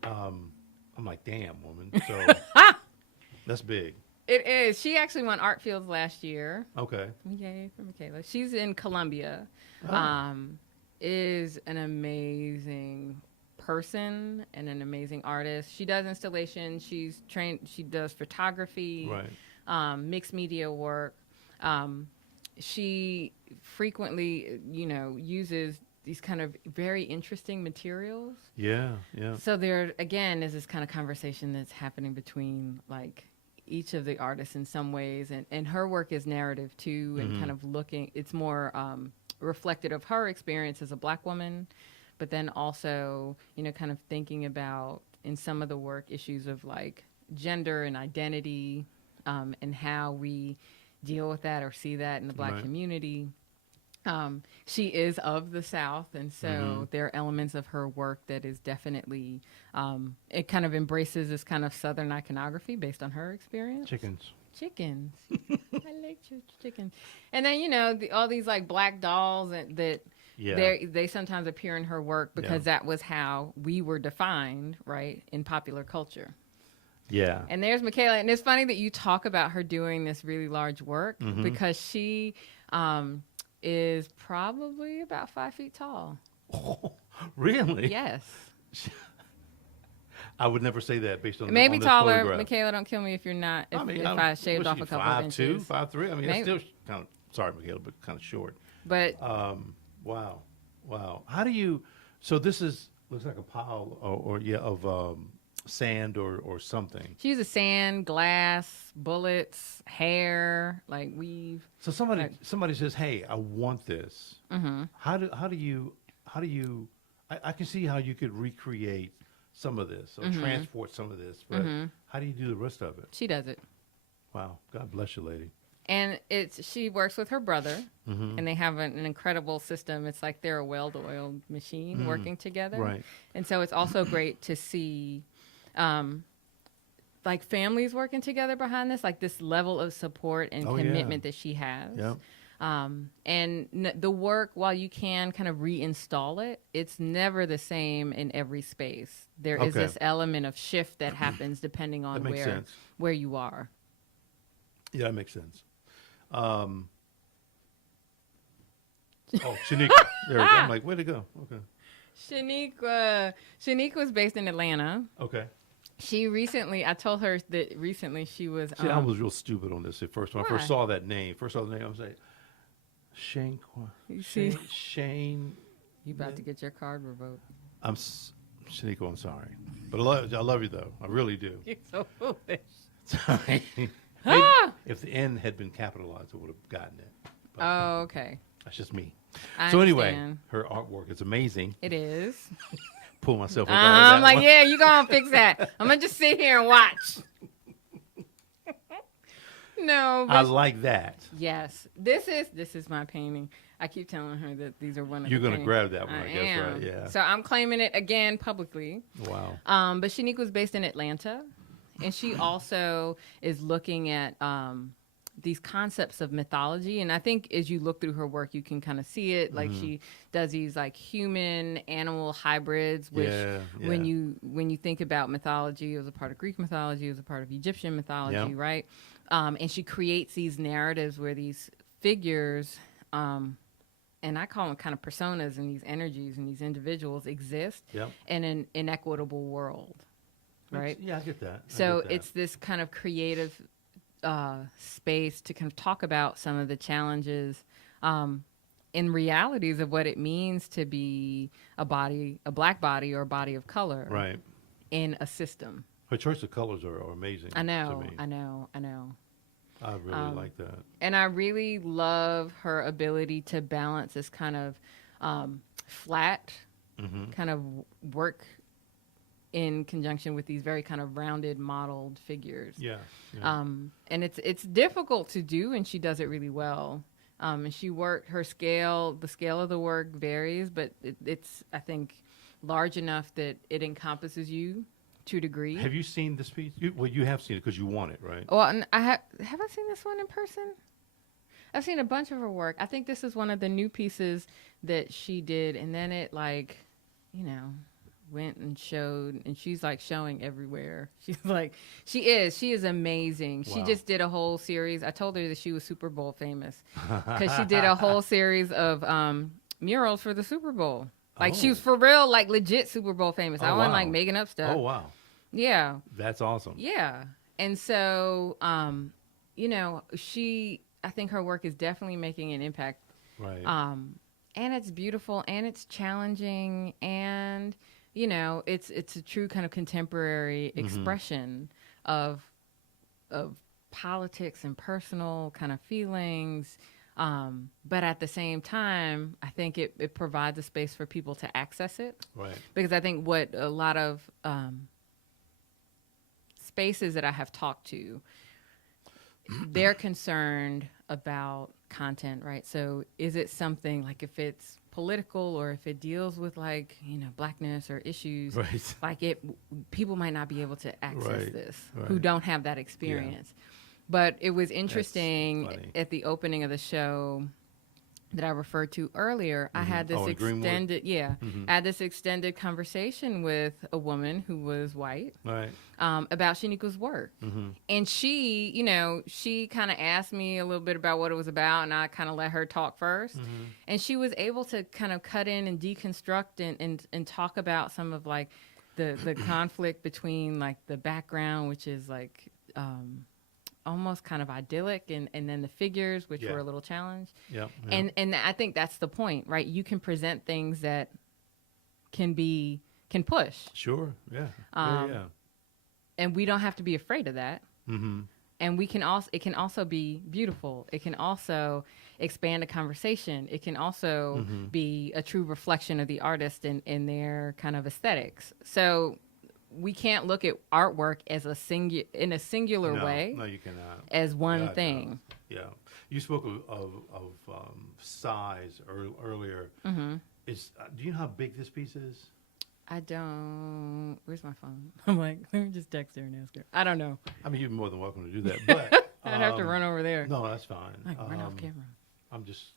I'm like, damn, woman. So that's big. It is. She actually won Art Fields last year. Okay. Yay for Michaela. She's in Columbia. Oh. Is an amazing person and an amazing artist. She does installation. She's trained. She does photography. Right. Mixed media work. She frequently, uses these kind of very interesting materials. Yeah, yeah. So there, again, is this kind of conversation that's happening between, like, each of the artists in some ways. And her work is narrative, too, and kind of it's more reflective of her experience as a Black woman, but then also, kind of thinking about, in some of the work, issues of, like, gender and identity, and how we deal with that or see that in the Black community. She is of the South, and so there are elements of her work that is definitely, it kind of embraces this kind of Southern iconography based on her experience. Chickens. I like chickens. And then, all these like black dolls that they sometimes appear in her work because that was how we were defined, right, in popular culture. Yeah. And there's Michaela. And it's funny that you talk about her doing this really large work because she is probably about 5 feet tall. Oh, really? Yes. I would never say that based on maybe on this taller. photograph. Michaela, don't kill me if you're not. If I shaved off a couple of 5'2", inches. 5'3". I mean, Maybe. that's still kind of, sorry, Michaela, but kind of short. But Wow. How do you? So this looks like a pile of sand or something. she uses sand, glass, bullets, hair, like weave. So somebody says, "Hey, I want this." Mm-hmm. How do you? I can see how you could recreate some of this or transport some of this, but how do you do the rest of it? She does it. Wow, God bless you, lady. And she works with her brother, and they have an incredible system. It's like they're a well-oiled machine working together. Right. And so it's also great to see like families working together behind this, like this level of support and commitment that she has. Yep. The work, while you can kind of reinstall it, it's never the same in every space. There is this element of shift that happens depending on where you are. Yeah, that makes sense. Shaniqua. There we go. I'm like, way to go. Okay. Shaniqua was based in Atlanta. Okay. She recently, I told her that recently she was. See, I was real stupid on this at first. When I first saw that name, I was like, Shane. You about to get your card revoked. Shaniqua, I'm sorry. But I love you, though. I really do. You're so foolish. Sorry. Maybe if the N had been capitalized, I would have gotten it. But okay. That's just me. I So anyway, understand. her artwork is amazing. It is. Pull myself up out of that I'm like, one. yeah, you gonna fix that. I'm gonna just sit here and watch. No, but I like that. yes, this is my painting. I keep telling her that these are one of You're the going to grab that one, I guess, am. right? Yeah. So I'm claiming it again publicly. Wow. But Shaniqua was based in Atlanta, and she also is looking at these concepts of mythology. And I think as you look through her work, you can kind of see it. Like she does these like human animal hybrids, which when you think about mythology, it was a part of Greek mythology, it was a part of Egyptian mythology, right? And she creates these narratives where these figures, and I call them kind of personas, and these energies and these individuals exist in an inequitable world, right? Yeah, I get that. So it's this kind of creative space to kind of talk about some of the challenges and realities of what it means to be a black body or a body of color in a system. Her choice of colors are amazing. I know, to me. I know. I really like that. And I really love her ability to balance this kind of flat kind of work in conjunction with these very kind of rounded, modeled figures. Yeah. And it's difficult to do, and she does it really well. And the scale of the work varies, but it's, I think, large enough that it encompasses you to a degree. Have you seen this piece? You have seen it because you want it, right? Well, and have I seen this one in person? I've seen a bunch of her work. I think this is one of the new pieces that she did, and then it went and showed, and she's like showing everywhere. She is amazing. Wow. She just did a whole series. I told her that she was Super Bowl famous because she did a whole series of murals for the Super Bowl. Like she was for real, like legit Super Bowl famous. I wasn't like making up stuff. Oh, wow. Yeah. That's awesome. Yeah. And so, I think her work is definitely making an impact. Right. And it's beautiful and it's challenging and, it's a true kind of contemporary expression of politics and personal kind of feelings. But at the same time, I think it provides a space for people to access it. Right. Because I think what a lot of spaces that I have talked to, they're concerned about content, right? So is it something like if it's political or if it deals with blackness or issues, people might not be able to access this who don't have that experience. Yeah. But it was interesting at the opening of the show that I referred to earlier. I had this extended conversation with a woman who was white about Shaniqua's work. And she kind of asked me a little bit about what it was about, and I kind of let her talk first. And she was able to kind of cut in and deconstruct and talk about some of the conflict between the background, which is almost kind of idyllic, and then the figures, which were a little challenged. And I think that's the point, right? You can present things that can push. Sure. Yeah. And we don't have to be afraid of that. And it can also be beautiful. It can also expand a conversation. It can also be a true reflection of the artist and their kind of aesthetics. So we can't look at artwork as a singular way No, you cannot. as one God, thing. no. Yeah. You spoke of size earlier. Mm-hmm. Do you know how big this piece is? I don't. Where's my phone? I'm like, let me just text her and ask her. I don't know. I mean, you're more than welcome to do that. But I'd have to run over there. No, that's fine. Like, run off camera. I'm just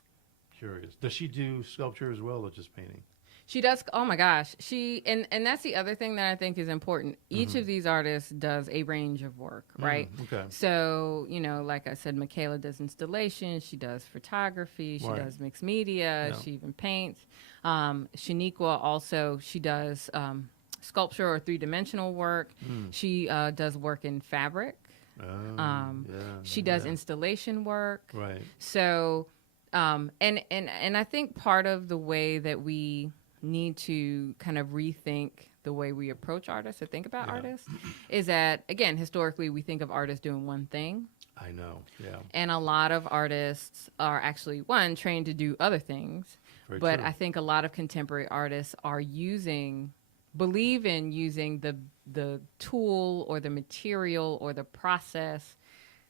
curious. Does she do sculpture as well, or just painting? She does. Oh my gosh, and that's the other thing that I think is important. Each of these artists does a range of work, right? Okay. So like I said, Michaela does installation. She does photography. She does mixed media. Yeah. She even paints. Shaniqua also, she does sculpture or 3-dimensional work. She does work in fabric. She does installation work. Right. So, and I think part of the way that we need to kind of rethink the way we approach artists or think about artists is that, again, historically, we think of artists doing one thing. I know, yeah. And a lot of artists are actually, trained to do other things. Very but true. I think a lot of contemporary artists are believe in using the tool or the material or the process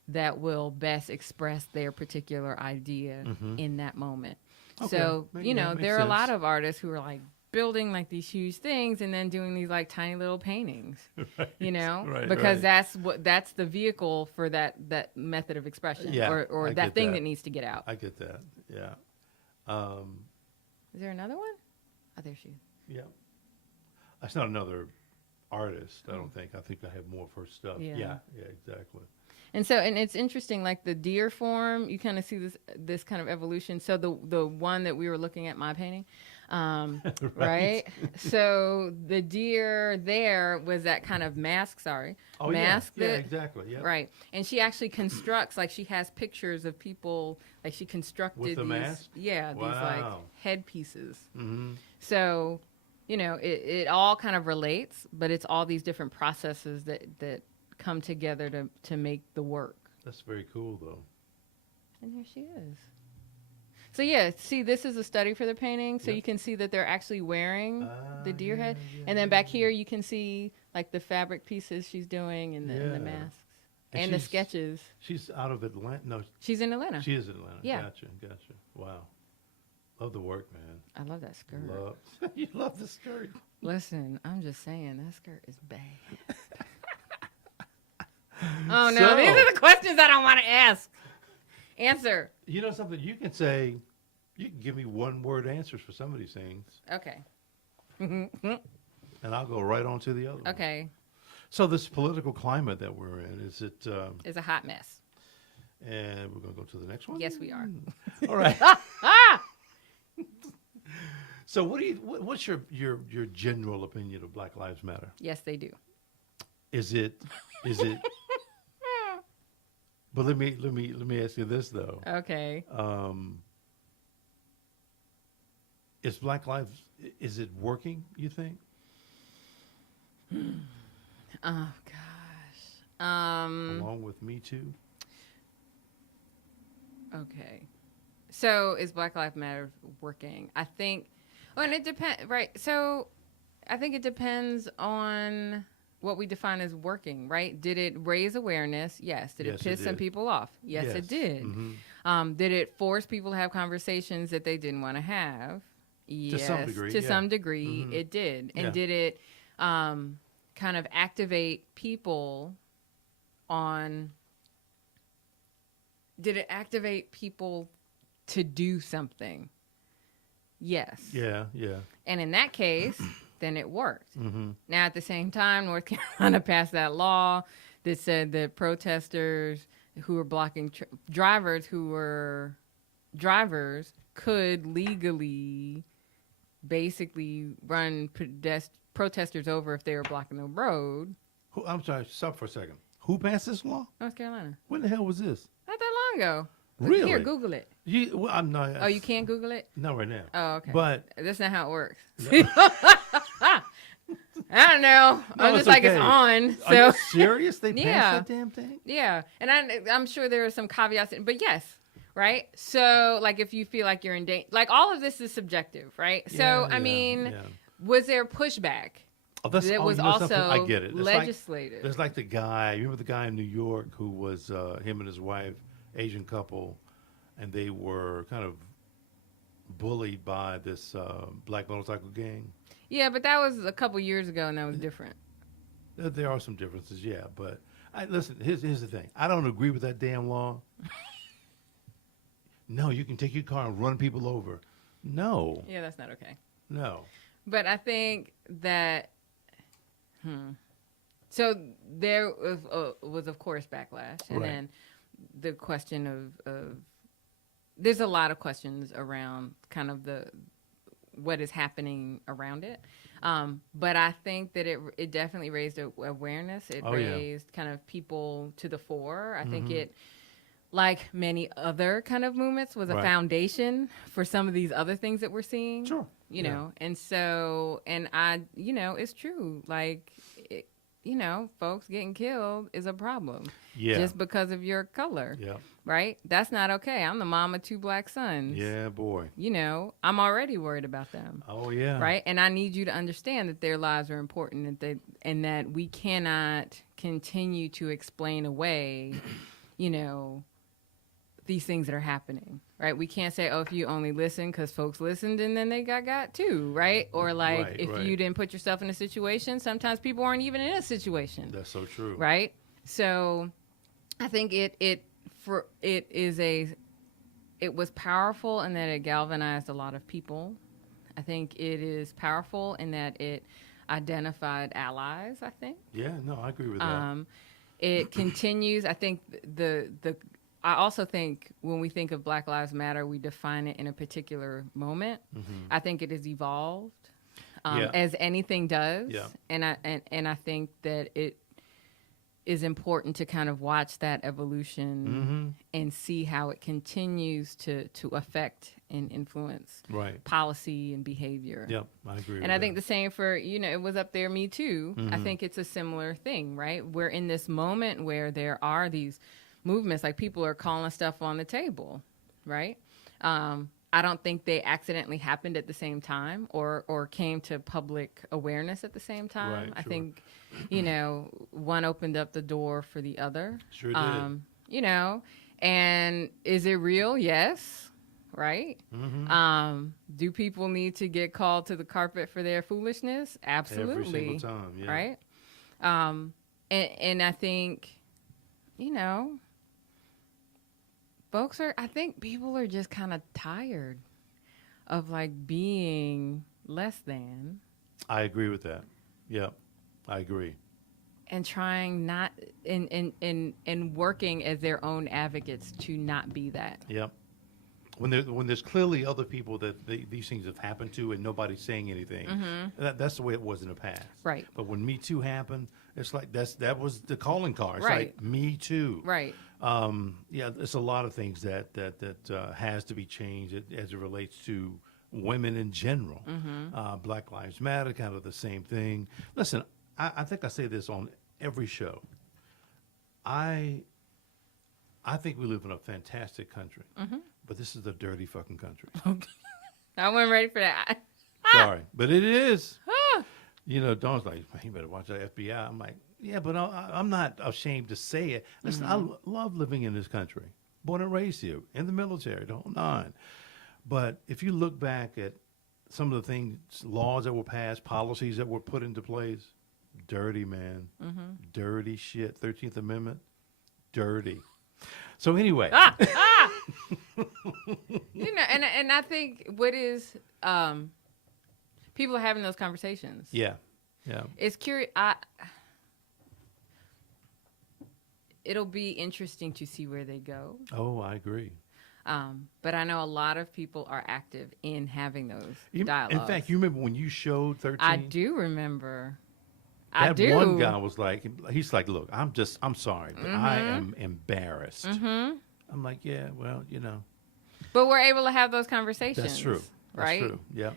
that will best express their particular idea in that moment. Okay. So, Makes there are a sense. lot of artists who are like building like these huge things and then doing these like tiny little paintings, Right, because right. that's the vehicle for that method of expression Yeah, or I that get thing that. that needs to get out. I get that, yeah. Is there another one? Oh, there she is. Yeah. That's not another artist, I don't think. I think I have more of her stuff. Yeah. Yeah, exactly. And it's interesting, like the deer form, you kind of see this kind of evolution. So the one that we were looking at, my painting, right? So the deer there was that kind of mask, Oh, mask yeah, that, exactly, yeah. right. And she actually constructs, like she has pictures of people, like she constructed With the these, mask? yeah, these like Wow. headpieces. Mm-hmm. So, it all kind of relates, but it's all these different processes that come together to make the work. That's very cool, though. And here she is. So yeah, see, this is a study for the painting. So Yep. you can see that they're actually wearing the deer head. yeah, And then back here, you can see like the fabric pieces she's doing and the Yeah. masks And and the she's- sketches. She's out of Atlanta. No, She's in Atlanta. she is in Atlanta. Yeah. Gotcha. Wow. Love the work, man. I love that skirt. You love the skirt. Listen, I'm just saying, that skirt is bad. Oh, no. So- These are the questions I don't want to ask. Answer. You know something? You can say, you can give me one-word answers for some of these things, Okay. and I'll go right on to the other one. Okay. So this political climate that we're in, is it, It's a hot mess. and we're going to go to the next one? Yes, we are. All right. So what's your general opinion of Black Lives Matter? Yes, they do. Is it, but let me ask you this though. Okay. Is Black Lives, is it working, you think? Oh gosh. Along with Me Too? Okay. So is Black Lives Matter working? I think. Oh, and it depends, right? So I think it depends on what we define as working, right? Did it raise awareness? Yes. Did Yes, it it piss some did. people off? Yes, it did. Mhm. Did it force people to have conversations that they didn't want to have? Yes. some degree, To yeah. some degree, Mhm. it did. And Yeah. did it kind of activate people on? Did it activate people to do something? Yes. Yeah. And in that case, then it worked. Mm-hmm. Now, at the same time, North Carolina passed that law that said that protesters who were blocking drivers who were drivers could legally basically run protesters over if they were blocking the road. I'm sorry, stop for a second. Who passed this law? North Carolina. When the hell was this? Not that long ago. Really? Here, Google it. Well, I'm not. Oh, you can't Google it? Not right now. Oh, okay. But That's not how it works. I don't know. No, I'm it's just like, it's okay. on. are So you serious? They passed Yeah. that damn thing? yeah, and I'm sure there are some caveats, but yes, right? So like if you feel like you're in danger, like all of this is subjective, right? So Yeah, I mean, yeah. was there pushback? Oh, that's that oh, was you know something? also I get it. It's legislative. There's like the guy. You remember the guy in New York who was him and his wife, Asian couple, and they were kind of bullied by this black motorcycle gang. Yeah, but that was a couple years ago, and that was different. There are some differences, yeah. But listen, here's the thing. I don't agree with that damn law. No, you can take your car and run people over. No, Yeah, that's not okay. no. But I think that, so there was of course backlash, and Right. then the question of there's a lot of questions around kind of what is happening around it. But I think that it definitely raised awareness. It Oh, yeah. raised kind of people to the fore. I think it, like many other kind of movements, was a Right. foundation for some of these other things that we're seeing. Sure. You Yeah. know, and so, and I, it's true. Like, folks getting killed is a problem. Yeah. Just because of your color. Yeah. Right? That's not okay. I'm the mom of 2 black sons. Yeah, boy. I'm already worried about them. Oh, yeah. Right? And I need you to understand that their lives are important, and that we cannot continue to explain away, these things that are happening. Right? We can't say, oh, if you only listen because folks listened and then they got too. Right? Or like, Right, if right. you didn't put yourself in a situation, sometimes people aren't even in a situation. That's so true. Right? So I think it was powerful in that it galvanized a lot of people. I think it is powerful in that it identified allies, I think. Yeah, no, I agree with that. It continues. I think I also think when we think of Black Lives Matter, we define it in a particular moment. I think it has evolved, Yeah. as anything does. Yeah. And I think that it is important to kind of watch that evolution and see how it continues to affect and influence Right. policy and behavior. Yep, I agree with And I that. think the same for, it was up there, Me Too. I think it's a similar thing, right? We're in this moment where there are these movements, like people are calling stuff on the table, right? I don't think they accidentally happened at the same time or came to public awareness at the same time. Right, I sure. think, one opened up the door for the other. Sure did. And is it real? Yes. Right? Do people need to get called to the carpet for their foolishness? Absolutely. Every single time, yeah. Right? And I think, I think people are just kind of tired of like being less than I agree with that. Yep, I agree. and trying not and working as their own advocates to not be that. Yep. When there's clearly other people that these things have happened to and nobody's saying anything, that's the way it was in the past. Right. But when Me Too happened, it's like that was the calling card. It's Right. like Me Too. Right. Yeah, there's a lot of things that has to be changed as it relates to women in general. Black Lives Matter, kind of the same thing. Listen, I think I say this on every show. I think we live in a fantastic country, but this is a dirty fucking country. I wasn't ready for that. Sorry, but it is. Dawn's like, you better watch that FBI. I'm like, yeah, but I'm not ashamed to say it. Listen, I love living in this country. Born and raised here, in the military, the whole nine. But if you look back at some of the things, laws that were passed, policies that were put into place, dirty, man. Dirty shit. 13th Amendment, dirty. So anyway. And I think what is people are having those conversations. Yeah. Yeah. It's curious. It'll be interesting to see where they go. Oh, I agree. But I know a lot of people are active in having those dialogues. In fact, you remember when you showed 13? I do remember. That one guy was like, he's like, look, I'm sorry, but I am embarrassed. I'm like, yeah, well, But we're able to have those conversations. That's true. Right? That's true. Yeah.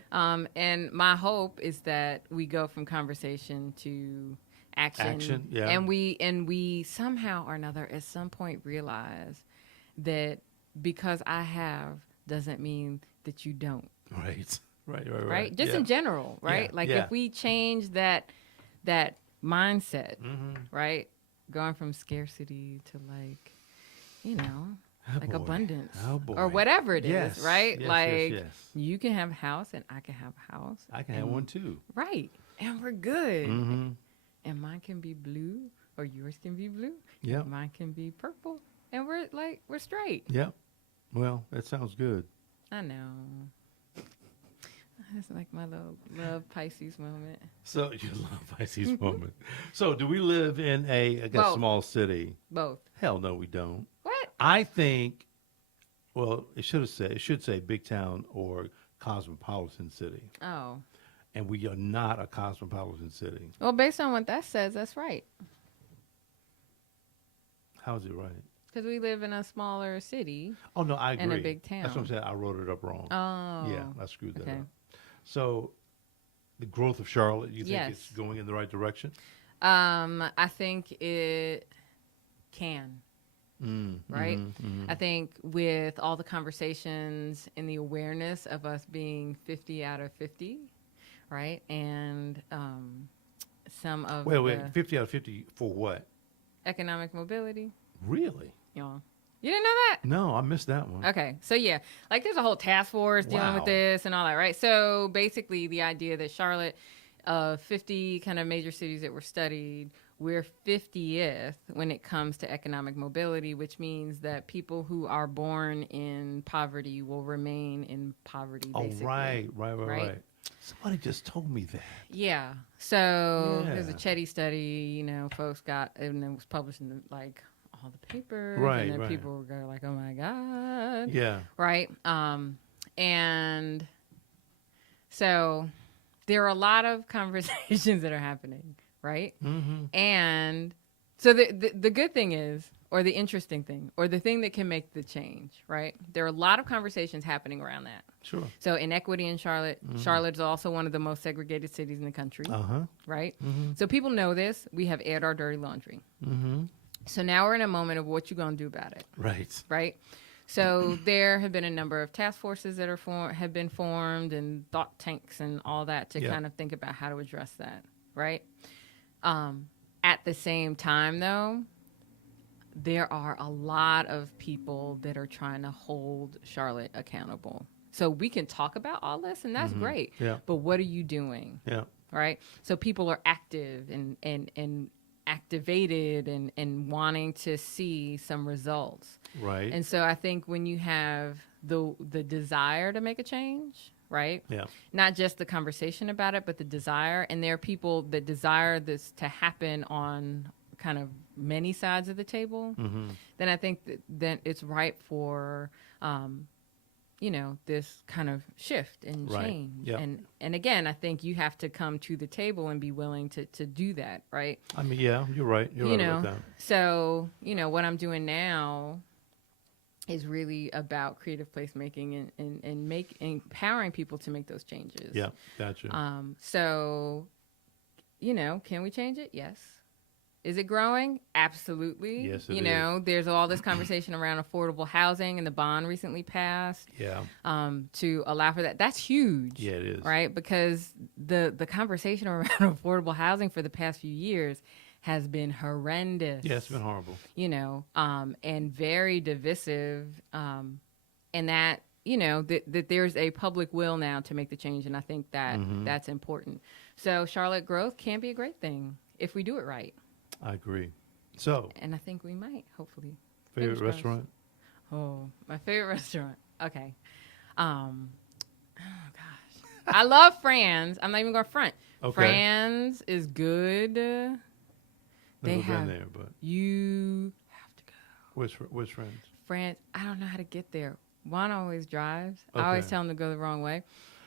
And my hope is that we go from conversation to action. Yeah. And we somehow or another at some point realize that because I have doesn't mean that you don't. Right. Right. Just yeah. in general, right? Yeah, Like yeah. if we change that that mindset, Mm-hmm. right? Going from scarcity to like, you know, Oh, like boy. abundance Oh, boy. or whatever it is, Yes. right? Yes, like yes, yes. you can have a house and I can have a house. I can have and- one too. Right. And we're good. Mm-hmm. And mine can be blue or yours can be blue. Yep. Mine can be purple. And we're straight. Yep. Well, that sounds good. I know. It's like my little love Pisces moment. So you love Pisces moment. So do we live in a Both. small city? Both. Hell no, we don't. What? I think. Well, it should say big town or cosmopolitan city, Oh. and we are not a cosmopolitan city. Well, based on what that says, that's right. How is it right? Because we live in a smaller city. Oh no, I agree. And a big That's what I'm town. saying. I wrote it up wrong. Oh. Yeah, I screwed that okay. up. So, the growth of Charlotte, you think Yes. it's going in the right direction? I think it can. Right? I think with all the conversations and the awareness of us being 50 out of 50, right? And some of Wait, the 50 out of 50 for what? economic mobility, Really? you know. You didn't know that? No, I missed that one. Okay. So, yeah, like there's a whole task force dealing with Wow. this and all that, right? So, basically, the idea that Charlotte, 50 kind of major cities that were studied, we're 50th when it comes to economic mobility, which means that people who are born in poverty will remain in poverty, Oh, basically. right. Somebody just told me that. Yeah. So there's a Yeah. Chetty study, you know, folks got, and it was published in like all the papers. Right, And then right. people go like, oh my God. Yeah. Right. And so there are a lot of conversations that are happening. Right. Mm-hmm. And so the good thing is, or the interesting thing, or the thing that can make the change, right? There are a lot of conversations happening around that. Sure. So inequity in Charlotte. Charlotte is also one of the most segregated cities in the country, Uh-huh. right? So people know this. We have aired our dirty laundry. Mm-hmm. So now we're in a moment of what you going to do about it, Right. right? So there have been a number of task forces that have been formed and thought tanks and all that to Yeah. kind of think about how to address that, right? At the same time, though, there are a lot of people that are trying to hold Charlotte accountable. So we can talk about all this, and that's great. Yeah. But what are you doing? Yeah. Right? So people are active and activated and wanting to see some results. Right. And so I think when you have the desire to make a change, right? Yeah. Not just the conversation about it, but the desire. And there are people that desire this to happen on kind of many sides of the table. Then I think that it's ripe for, you know, this kind of shift and Right. change. Yep. And again, I think you have to come to the table and be willing to do that, right? I mean, yeah, you're right. You're You right know, about that. so, you know, what I'm doing now is really about creative placemaking and empowering people to make those changes. Yeah. Gotcha. So, you know, can we change it? Yes. Is it growing? Absolutely. Yes, it You know, there's all this conversation around affordable housing, and the bond recently passed yeah. to allow for that. That's huge. Yeah, it is. Right? Because the conversation around affordable housing for the past few years has been horrendous. Yeah, it's been horrible. You know, and very divisive. And that, you know, that there's a public will now to make the change. And I think that that's important. So Charlotte growth can be a great thing if we do it right. I agree. So, And I think we might, hopefully. favorite Fingers crossed. restaurant? Oh, my favorite restaurant. Okay. Oh, gosh. I love Fran's. I'm not even going to front. Okay. Fran's is good. Never been there, but You have to go. which friends? Fran's, I don't know how to get there. Juan always drives. I always Okay. tell him to go the wrong way.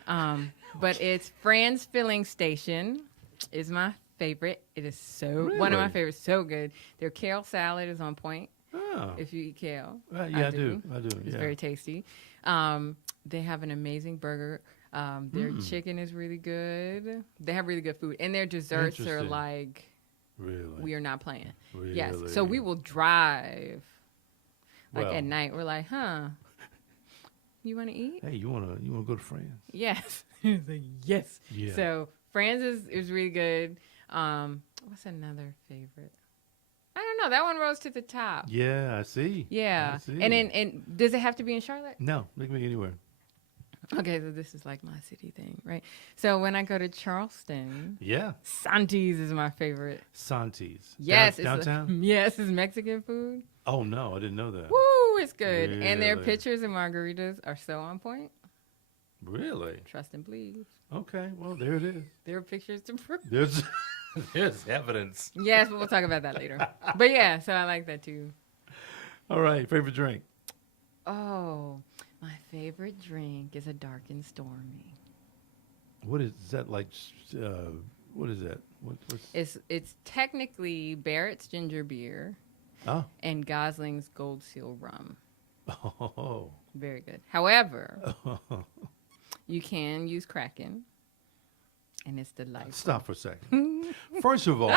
But it's Fran's Filling Station is my favorite. It is one of my Really? favorites. So good. Their kale salad is on point. Oh. If you eat kale. Yeah, I do. It's Yeah. very tasty. They have an amazing burger. Their chicken is really good. They have really good food. And their desserts are Interesting. like, Really? we are not playing. Really? Yes. So we will drive. Like Well. at night, we're like, you want to eat? Hey, you wanna go to France? Yes. He's like, yes. Yeah. So Fran's is really good. What's another favorite? I don't know. That one rose to the top. Yeah, I see. Yeah. I see. And does it have to be in Charlotte? No, they can be anywhere. Okay, so this is like my city thing, right? So when I go to Charleston, Yeah. Santi's is my favorite. Santi's. Yes, Downtown? Yes, it's Mexican food. Oh, no, I didn't know that. Woo, it's good. And their Really? pictures and margaritas are so on point. Really? Trust and believe. Okay, well, there it is. There are pictures to prove. There's, there's evidence. Yes, but we'll talk about that later. But yeah, so I like that too. All right, favorite drink? Oh, my favorite drink is a dark and stormy. What is that like? What is that? What's It's technically Barrett's ginger beer Oh. and Gosling's Gold Seal rum. Oh. Very good. However, you can use Kraken, and it's delightful. Stop for a second. First of all,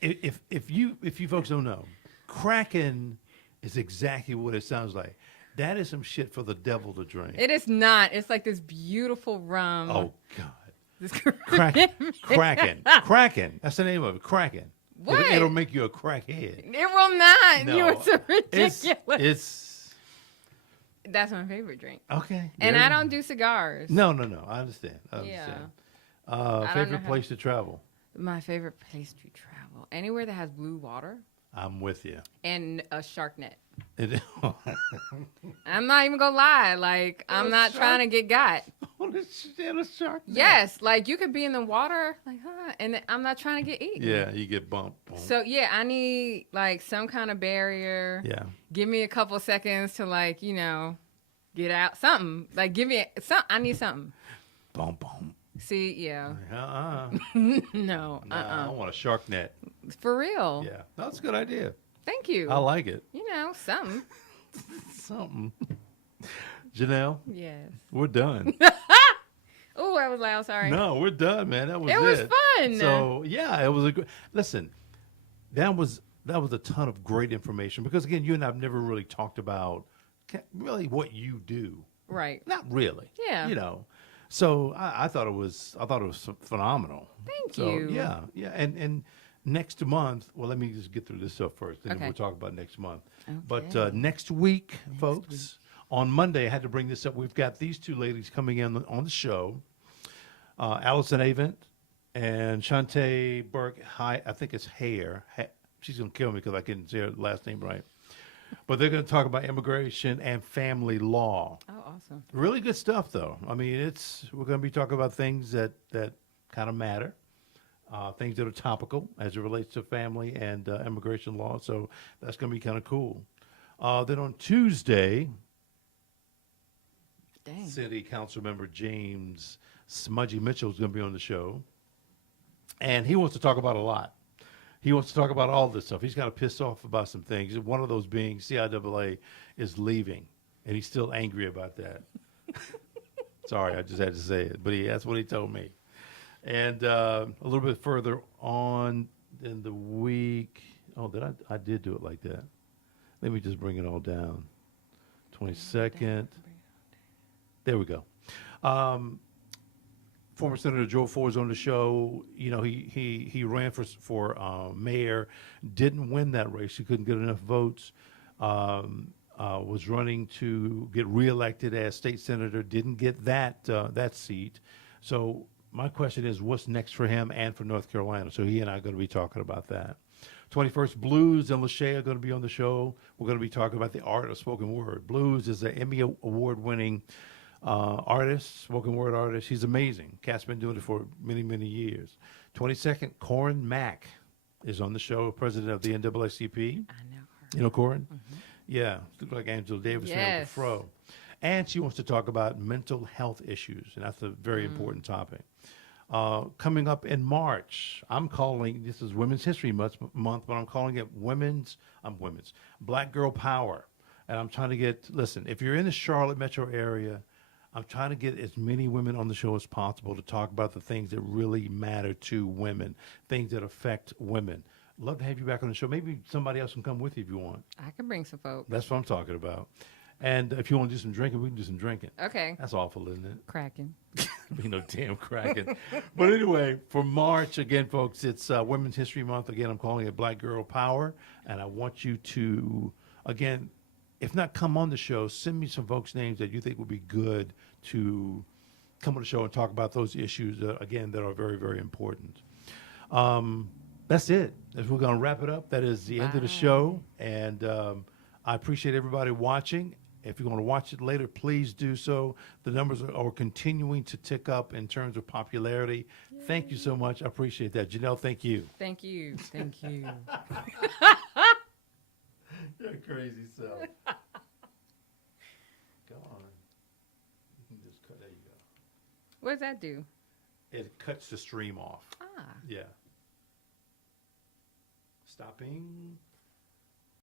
if you folks don't know, Kraken is exactly what it sounds like. That is some shit for the devil to drink. It is not. It's like this beautiful rum. Oh God. This Kraken. That's the name of it. Kraken. What? It'll make you a crackhead. It will not. No, You are so ridiculous. It's That's my favorite drink. okay. And there I you don't go. do cigars. No. I understand. Yeah. Favorite know how- place to travel? My favorite place to travel. Anywhere that has blue water I'm with you. and a shark net. It, I'm not even gonna lie. Like, I'm not shark? trying to get got. a shark. net. Yes, like you could be in the water, like, and then I'm not trying to get eaten. Yeah, you get bumped. So yeah, I need like some kind of barrier. Yeah. Give me a couple seconds to like, get out. Something. Like give me I need something. Boom, boom. See, yeah. No. Nah, I want a shark net. For real. Yeah. That's a good idea. Thank you. I like it. Something. Something. Jonell, Yes. we're done. Oh, I was loud. Sorry. No, we're done, man. That was it. It was fun. So yeah, it was a good. Listen, that was a ton of great information because again, you and I've never really talked about really what you do. Right. Not really. Yeah. So I thought it was phenomenal. Thank So, you. Yeah, and next month. Well, let me just get through this stuff first, then Okay. we'll talk about next month. Okay. But next week, folks, on Monday, I had to bring this up. We've got these two ladies coming in on the show, Allison Avent and Shantae Burke. I think it's Hare. She's gonna kill me because I couldn't say her last name right. But they're going to talk about immigration and family law. Oh, awesome. Really good stuff, though. I mean, we're going to be talking about things that kind of matter, things that are topical as it relates to family and immigration law. So that's going to be kind of cool. Then on Tuesday, Dang. City Council Member James Smudgy Mitchell is going to be on the show, and he wants to talk about a lot. He wants to talk about all this stuff. He's kind of pissed off about some things. One of those being CIAA is leaving, and he's still angry about that. Sorry, I just had to say it, but that's what he told me. And a little bit further on in the week, I did do it like that. Let me just bring it all down. 22nd. There we go. Former Senator Joe Ford's on the show. He ran for mayor, didn't win that race. He couldn't get enough votes. Was running to get reelected as state senator, didn't get that seat. So my question is, what's next for him and for North Carolina? So he and I are going to be talking about that. 21st Blues and Lachey are going to be on the show. We're going to be talking about the art of spoken word. Blues is an Emmy award-winning artist, spoken word artist. He's amazing. Cat's been doing it for many, many years. 22nd, Corin Mack is on the show, president of the NAACP. I know her. You know Corin? Mm-hmm. Yeah, looks like Angela Davis now with Yes. the fro. And she wants to talk about mental health issues, and that's a very important topic. Coming up in March, I'm calling, this is Women's History Month, but I'm calling it Black Girl Power. And I'm trying to listen, if you're in the Charlotte metro area, I'm trying to get as many women on the show as possible to talk about the things that really matter to women, things that affect women. Love to have you back on the show. Maybe somebody else can come with you if you want. I can bring some folks. That's what I'm talking about. And if you want to do some drinking, we can do some drinking. Okay. That's awful, isn't it? Cracking. Be no damn cracking. But anyway, for March, again, folks, it's Women's History Month. Again, I'm calling it Black Girl Power. And I want you to, again, if not come on the show, send me some folks' names that you think would be good to come on the show and talk about those issues, again, that are very, very important. That's it. As we're going to wrap it up, that is the end of the show. And I appreciate everybody watching. If you're going to watch it later, please do so. The numbers are continuing to tick up in terms of popularity. Yay. Thank you so much. I appreciate that. Janelle, thank you. Thank you. Thank you. You're a crazy self. Go on. You can just cut. There you go. What does that do? It cuts the stream off. Ah. Yeah. Stopping.